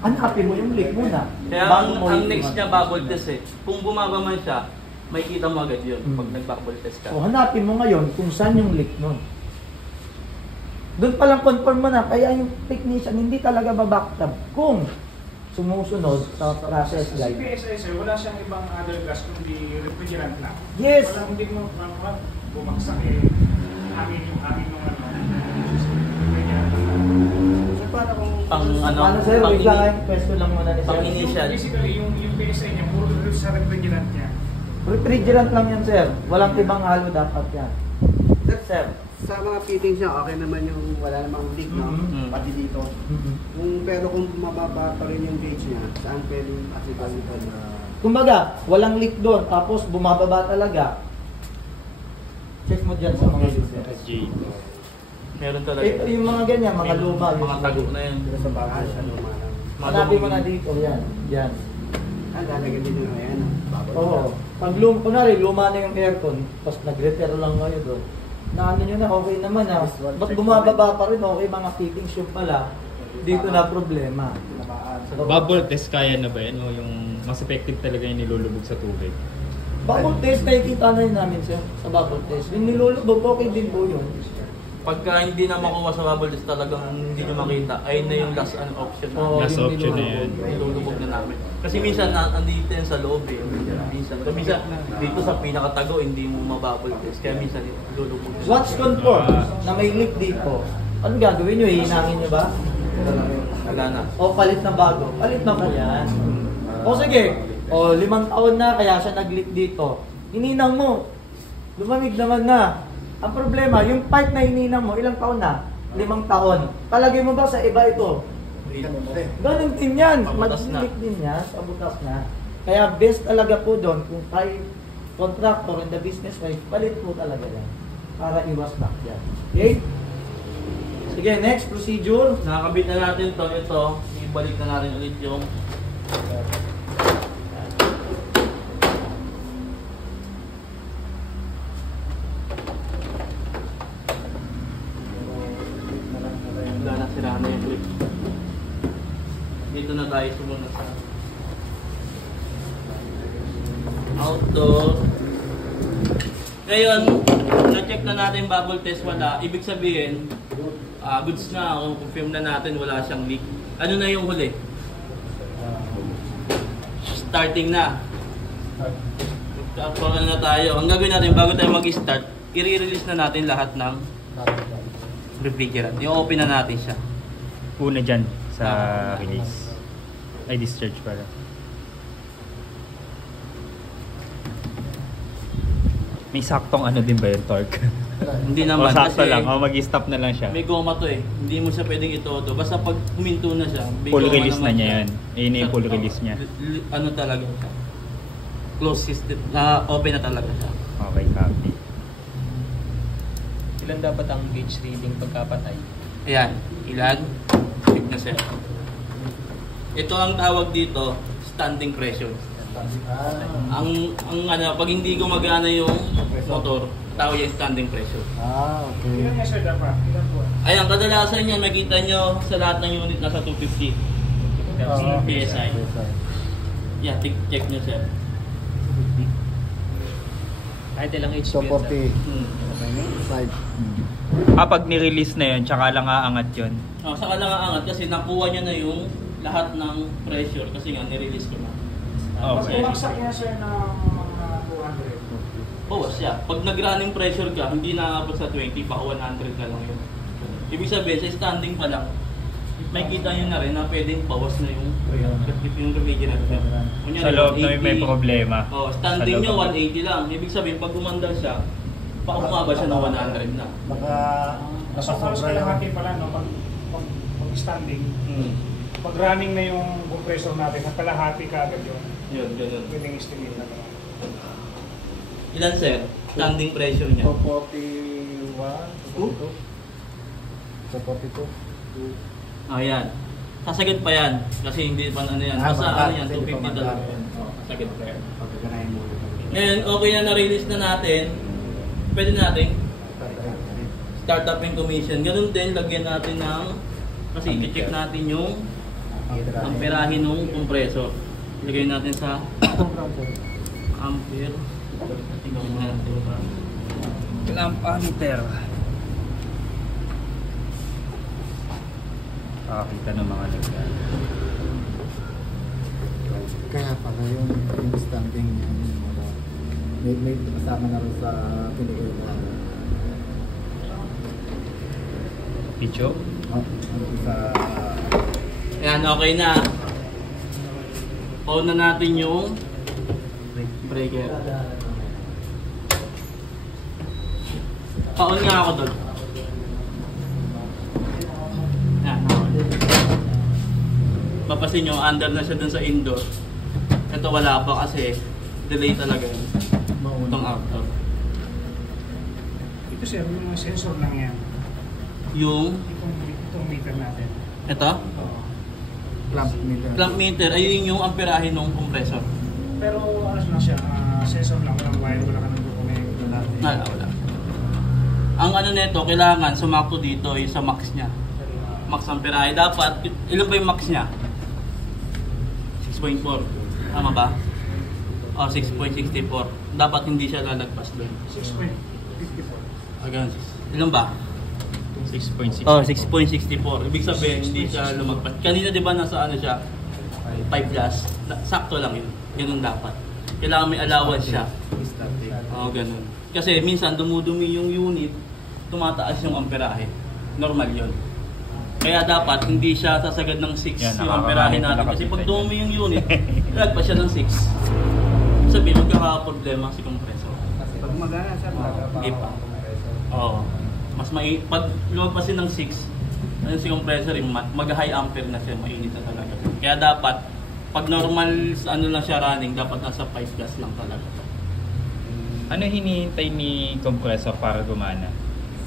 hanapin mo yung leak muna. Kaya Bago mo ang iiwan. next niya bubble test eh. Kung bumaba man siya, makikita mo agad yun pag nag-bubble test ka. So, hanapin mo ngayon kung saan yung leak nun. Doon pa lang confirm mo na, kaya yung technician hindi talaga babaktab kung sumusunod sa process Sa guide. PSI sir, wala siyang ibang other gas kundi refrigerant lang. Yes! Wala, hindi mo bumagsak eh. Hangin yung hangin ng ano. Refrigerant lang. So paano kung... Pang ano, Paano sir, pang wait lang ay, question lang muna ni pang sir. initial. Basically, yung PSI niya, puro dito sa refrigerant niya. Refrigerant lang yan sir, walang ibang halo dapat yan. Sir. Sa mga fittings niya, okay naman yung wala namang leak, no? Mhm. Pati dito. Pero kung mababa pa rin yung gauge niya, saan pwedeng applicable na... Kumbaga, walang leak doon, tapos bumababa talaga. Check mo dyan sa mga leak. Meron talaga. Yung mga ganyan, mga luma. Mga tago na yan. Sa bahay, ano man. Hanapin mo na dito, yan. Yan. Lalagyan din yung ayan. Oo. Pag kunwari, luma na yung aircon, tapos nag-repair lang kayo doon. Na ano nyo na, okay naman ha. Ba't bumababa pa rin, okay, mga fittings yung pala. Dito na problema. Bubble test kaya na ba yan? O yung mas effective talaga yung nilulubog sa tubig? Bubble test, nakikita na yun namin sir, sa bubble test. Yung nilulubog, okay din po yun. Pagka hindi na makuha sa bubble test talagang hindi nyo makita, ayun na yung last option na. Oo, Last yung option na yan. Nilulubog na namin. Kasi minsan andito yan sa loob eh. Minsan dito sa pinakatago hindi mo mabubble test. Kaya minsan nilulubog na. Watch conform na may leak dito. Anong gagawin nyo? Hihinangin nyo ba? Wala na. O palit na bago? Palit na po yan. O sige, o 5 taon na kaya siya nag-leak dito. Hininang mo. Lumamig naman na. Ang problema, yung pipe na hininang mo, ilang taon na? 5 taon. Palagay mo ba sa iba ito? Ganun din yan. Pabutas na. Mag-leak din yan. Pabutas na. Kaya best talaga po doon, kung tayo contractor in the business wise, palit po talaga yan. Para iwas back yan. Okay? Sige, next procedure. Nakakabit na natin to. Ito, ibalik na natin ulit yung wala na, sira na yung clip. Dito na tayo sumunod sa auto. Ngayon, na-check na natin bubble test, wala. Ibig sabihin, goods na, kung confirm na natin wala siyang leak. Ano na yung huli? Starting na. Magkakaroon na tayo. Ang gagawin natin bago tayo mag-start, i-release na natin lahat ng refrigerant. I-open na natin siya. Una dyan sa release. Ay, discharge pala. May saktong ano din ba yung torque? Hindi O naman. sakto kasi lang, o mag-stop na lang siya. may goma to eh. Hindi mo siya pwedeng itodo. Basta pag huminto na siya, may Full goma release na naman niya siya. yan. Yun na yung full release niya. Ano talaga siya? Close system. Open na talaga siya. Okay, copy. Ilan dapat ang gauge reading pagkapatay? Ayan. Ilan? Check na sir. Ito ang tawag dito, standing pressure. Ang ano, pag hindi gumagana yung motor, tawag yung standing pressure. Okay. Ilan nga sir dapat? Ilan po? Ayan, kadalasan yan, makita nyo sa lahat ng unit nasa 250 PSI. Yeah, check nyo sir. Kahit ilang HP. So 40. Hmm. Side. Pag ni-release na yun, tsaka lang aangat yun. Saka lang aangat kasi nakuha niya na yung lahat ng pressure kasi nga nirelease ko na. Okay. Bumagsak niya sir ng mga 200. Bawas siya. Pag nag-running pressure ka, hindi nakakapot sa 20, baka 100 na lang yun. Ibig sabihin, sa standing pa lang, may kita nyo na rin na pwedeng bawas na yung refrigerant niya. Kunyari, Sa loob na 180. may problema. Standing Sa nyo, loob. 180 lang. Ibig sabihin, pag umandar siya, baka bumaba siya ng 100 na. Baka So halos kalahati pala no, pag standing, pag running na yung compressor natin, kalahati ka agad yun. Yun, ganun. Pwedeng estimate na naman. Ilan sir? Standing pressure niya. So 41. So 42. Ayan. Sasagad pa yan. Kasi hindi pa ano yan. Basta ano yan, 250 talaga yan. Sasagad pa yan. Pagkaganahin mo. Ngayon, okay na na-release na natin. Pwede natin start up yung commission. Ganun din, lagyan natin ng kasi i-check natin yung amperahe ng compressor. Lagyan natin sa ampere. Tingnan natin sa Ammeter. Kita ng mga lagyan. Kaya pala yung standing niya. May kasama na rin sa pinigil mo. Picho? Sa Ayan, okay na. On na natin yung breaker. Pa-on nga ako doon. Ayan, on. Mapasin nyo, under na siya dun sa indoor. Ito wala pa kasi delay talaga yun. Itong outdoor. Ito sir, yung mga sensor lang yan. yung Itong meter natin. ito, Clamp meter. clamp meter, ayun yung amperahe ng compressor. Pero ano lang siya, sensor lang, walang wire, wala ka nang documento natin. Wala. Ang ano nito, kailangan sumakto dito yung sa max niya. Max amperahe. Dapat, ilan ba yung max niya? 6.4. Tama ba? O, 6.64. Dapat hindi siya lalagpas doon. 6.54. Ganun. Ilan ba? 6.6. Oh, 6.64. Ibig sabihin, hindi siya lumagpas. Kanina di ba nasa ano siya? 5 plus. Sakto lang yun. Ganun dapat. Kailangan may allowance siya. Oo, ganun. Kasi minsan dumudumi yung unit, tumataas yung amperahe. Normal yun. Kaya dapat hindi siya sasagad ng 6 Yan, yung amperahe natin. Kasi pag dumumi yung unit, lalagpas siya ng 6. Sabihin, magkakaproblema si compressor. Pag magana, sir, Hindi pa. Oo. Mas pag lumagpasin ng 6, ano si compressor, mag-high ampere na siya, mainit na talaga. Kaya dapat, pag normal ano lang siya running, dapat nasa 5 plus lang talaga. Ano hinihintay ni compressor para gumana?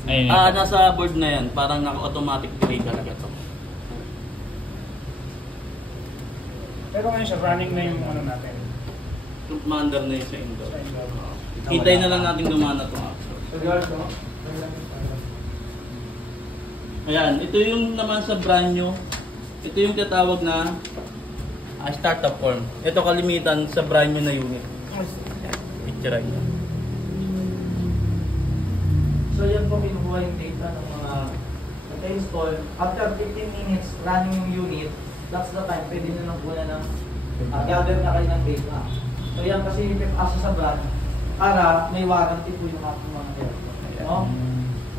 Ayun, Nasa board na yan, parang naka-automatic delay talaga to. Pero ngayon siya, running na yung ano natin. Commander na yun sa indoor. Hintay na lang natin gumana to actually. Ayan, ito yung naman sa brand new. Ito yung tatawag na startup form. Ito kalimitan sa brand new na unit. Picture niya. So yan po kinukuha yung data ng mga nag-install. After 15 minutes running yung unit, that's the time pwede nyo nang kuha ng gather na kayo ng data. So yan kasi yung asa sa brand para may warranty po yung ating mga aircon. No?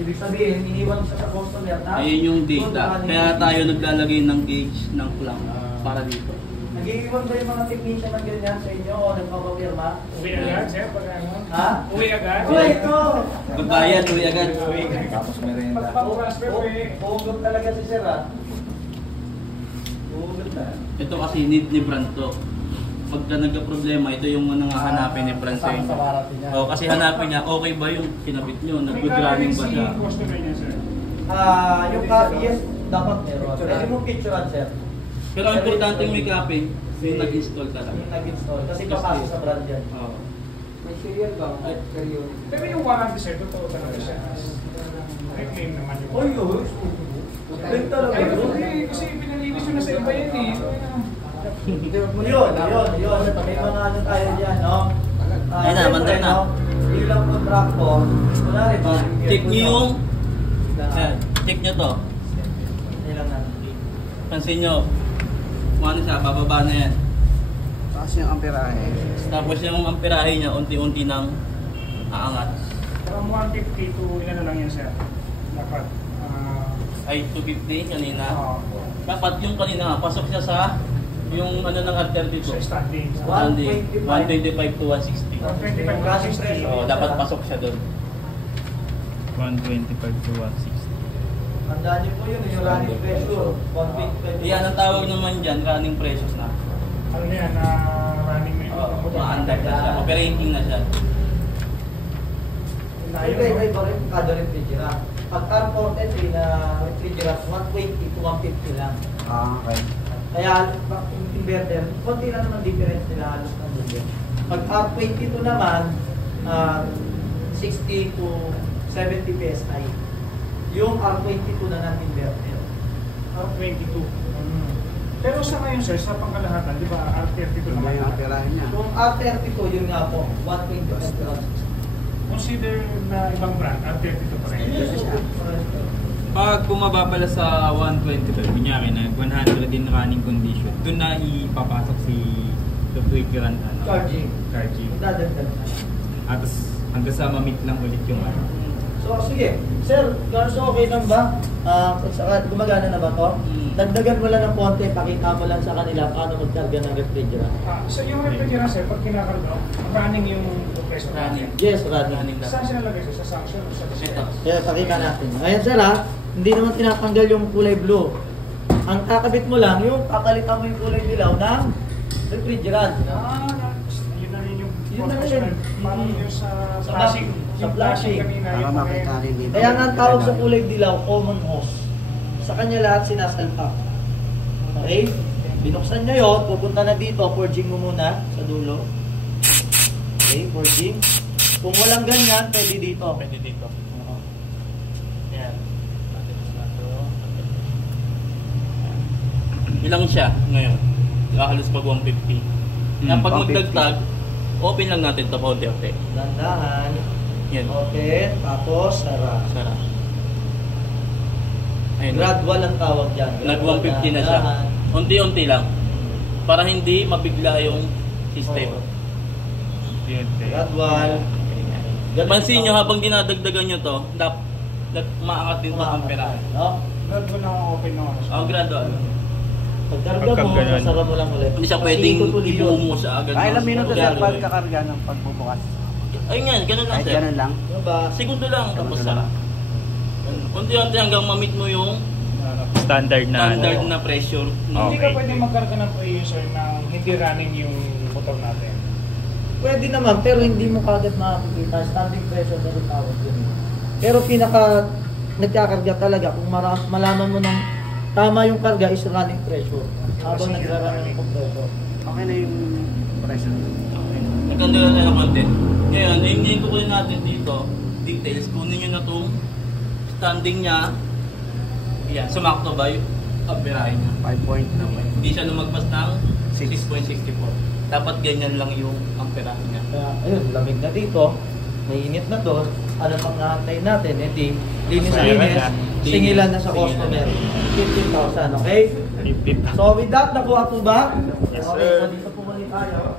Ibig sabihin, iniwan siya sa customer na Ayun yung data. Kaya tayo naglalagay ng gauge ng clamp para dito. nag-iiwan ba yung mga technician ng ganyan sa inyo o nagpapapirma? Uwi agad, sir, pag ano? Ha? Uwi agad? Uy, ito! Magbayad, uwi agad. Tapos merienda. Pag-transfer, uwi. Uugot talaga si Sir, ha? Uugot na. Ito kasi need ni brand to. Pagka nagka-problema, ito yung mga hanapin ni brand sa inyo. Kasi hanapin niya, okay ba yung kinabit nyo? Nag-good running ba siya? Customer niya, sir. Yung yes, dapat meron. Pwede mo picturean, Sir. Pero ang importante may copy, yung nag-install talaga. Yung nag-install. Kasi papasok sa brand yan. Oo. May serial ba? Serial. Pero yung warranty, sir, totoo talaga siya. Reclaim naman yung Oy, oy. Rin talaga. Ay, kasi pinalinis yun na sa iba yun eh. Yun. May mga ano tayo dyan, no? Ayun na, mandar na. Bilang contractor, kunwari ba? Check nyo yung... Ayan, check nyo to. Ilang natin. Pansin nyo, kung ano siya, bababa na yan. Tapos yung amperahe. Tapos yung amperahe niya, unti-unti nang aangat. From 150 to ilan na lang yan, sir. Dapat. Ay, 250 kanina. Oo. Dapat yung kanina, pasok siya sa yung ano ng R32. Sa standing. Standing. 125 to 160. 125 to 160. So, dapat pasok siya doon. 125 to 160. Tandaan niyo po yun, yung running pressure. 125. Yan ang tawag naman dyan, running pressures na. Ano na yan, running na yun. Maandag na siya, operating na siya. Ay, iba rin kada refrigerant. Pag R40 na refrigerant, 120 to 150 lang. Okay. Kaya, yung inverter, konti lang naman difference nila halos ng dulo. Pag R22 naman, 60 to 70 PSI. Yung R22 na non-inverter. R22. Pero sa ngayon, sir, sa pangkalahatan, di ba, R32 Ano naman yung amperahe niya? Yung R32, yun nga po, 120 to 160. Consider na ibang brand, R32 pa rin. Pag bumaba pala sa 125, kunyari na 100 din running condition, doon na ipapasok si refrigerant Charging. Charging. Dadagdag na. At hanggang sa ma-meet lang ulit yung ano. So, sige. Sir, Garso, okay lang ba? Gumagana na ba to? Dagdagan mo lang ng konti, pakita mo lang sa kanila paano magkarga ng refrigerant. So yung refrigerant, sir, pag kinakarga, running yung compressor. Running. Yes, running. Running lang. Saan sinalagay, sir? Sa suction o sa Ito. dispenser? Kaya pakita natin. Ayan sir ha, hindi naman tinatanggal yung kulay blue. Ang kakabit mo lang, yung kakalitan mo yung kulay dilaw ng refrigerant. Yun na rin yung Yun na professional. rin. Parang yung sa Sa flashing. sa flashing. Para makita rin dito. Kaya nga ang tawag sa kulay dilaw, common hose. Sa kanya lahat sinasalta. Okay? Binuksan nyo yun, pupunta na dito, forging mo muna sa dulo. Okay, forging. Kung walang ganyan, pwede dito. Pwede dito. Oo. Yan. Ilang siya ngayon? Halos pag 150. Kaya pag 150. magdagdag, open lang natin ito pa unti-unti. Dandahan. Yan. Okay, tapos sara. Sarap. Ayun. Gradual ang tawag dyan. Nag 150 na siya. Dandahan. Unti-unti lang. Para hindi mabigla yung system. Oo. Unti-unti. Gradual. Pansin nyo habang dinadagdagan nyo to, maangat din itong amperahe. No? Gradual lang ang open ng ano siya. Ang gradual. Pagkarga mo, Pagka ganun. sasara mo lang ulit. Hindi siya Kasi pwedeng itutuloy yun. ibuo mo siya agad. Ay, ilang minuto sir Gradual. pagkakarga ng pagbubukas? Ayun yan, ganun lang Ay, sir. ganun lang. Diba? Segundo lang, tapos Segundo sara. lang. Unti-unti hanggang ma-meet mo yung Standard na. standard na pressure. Hindi Okay. ka pwede magkarga ng pre-user ng hindi running yung motor natin. Pwede naman, pero hindi mo kagad makikita. Standing pressure na rin tawag yun. Pero pinaka nagkakarga talaga, kung malaman mo ng tama yung karga is running pressure. Habang nagra-run ng compressor. Okay na yung pressure. Nagkanda na ng content. Ngayon, hingin ko rin natin dito, details, kunin nyo na itong standing niya. Yan, sumakto ba yung amperahe niya? 5 point naman. Hindi siya lumagpas ng 6.64. Dapat ganyan lang yung amperahe niya. Kaya, ayun, lamig na dito. Mainit na to. Ano pang nahantayin natin? Hindi, linis-linis. Singilan na sa customer. 15,000, okay? 15. So with that, nakuha po ba? Yes, Okay, sir. so dito po muli tayo.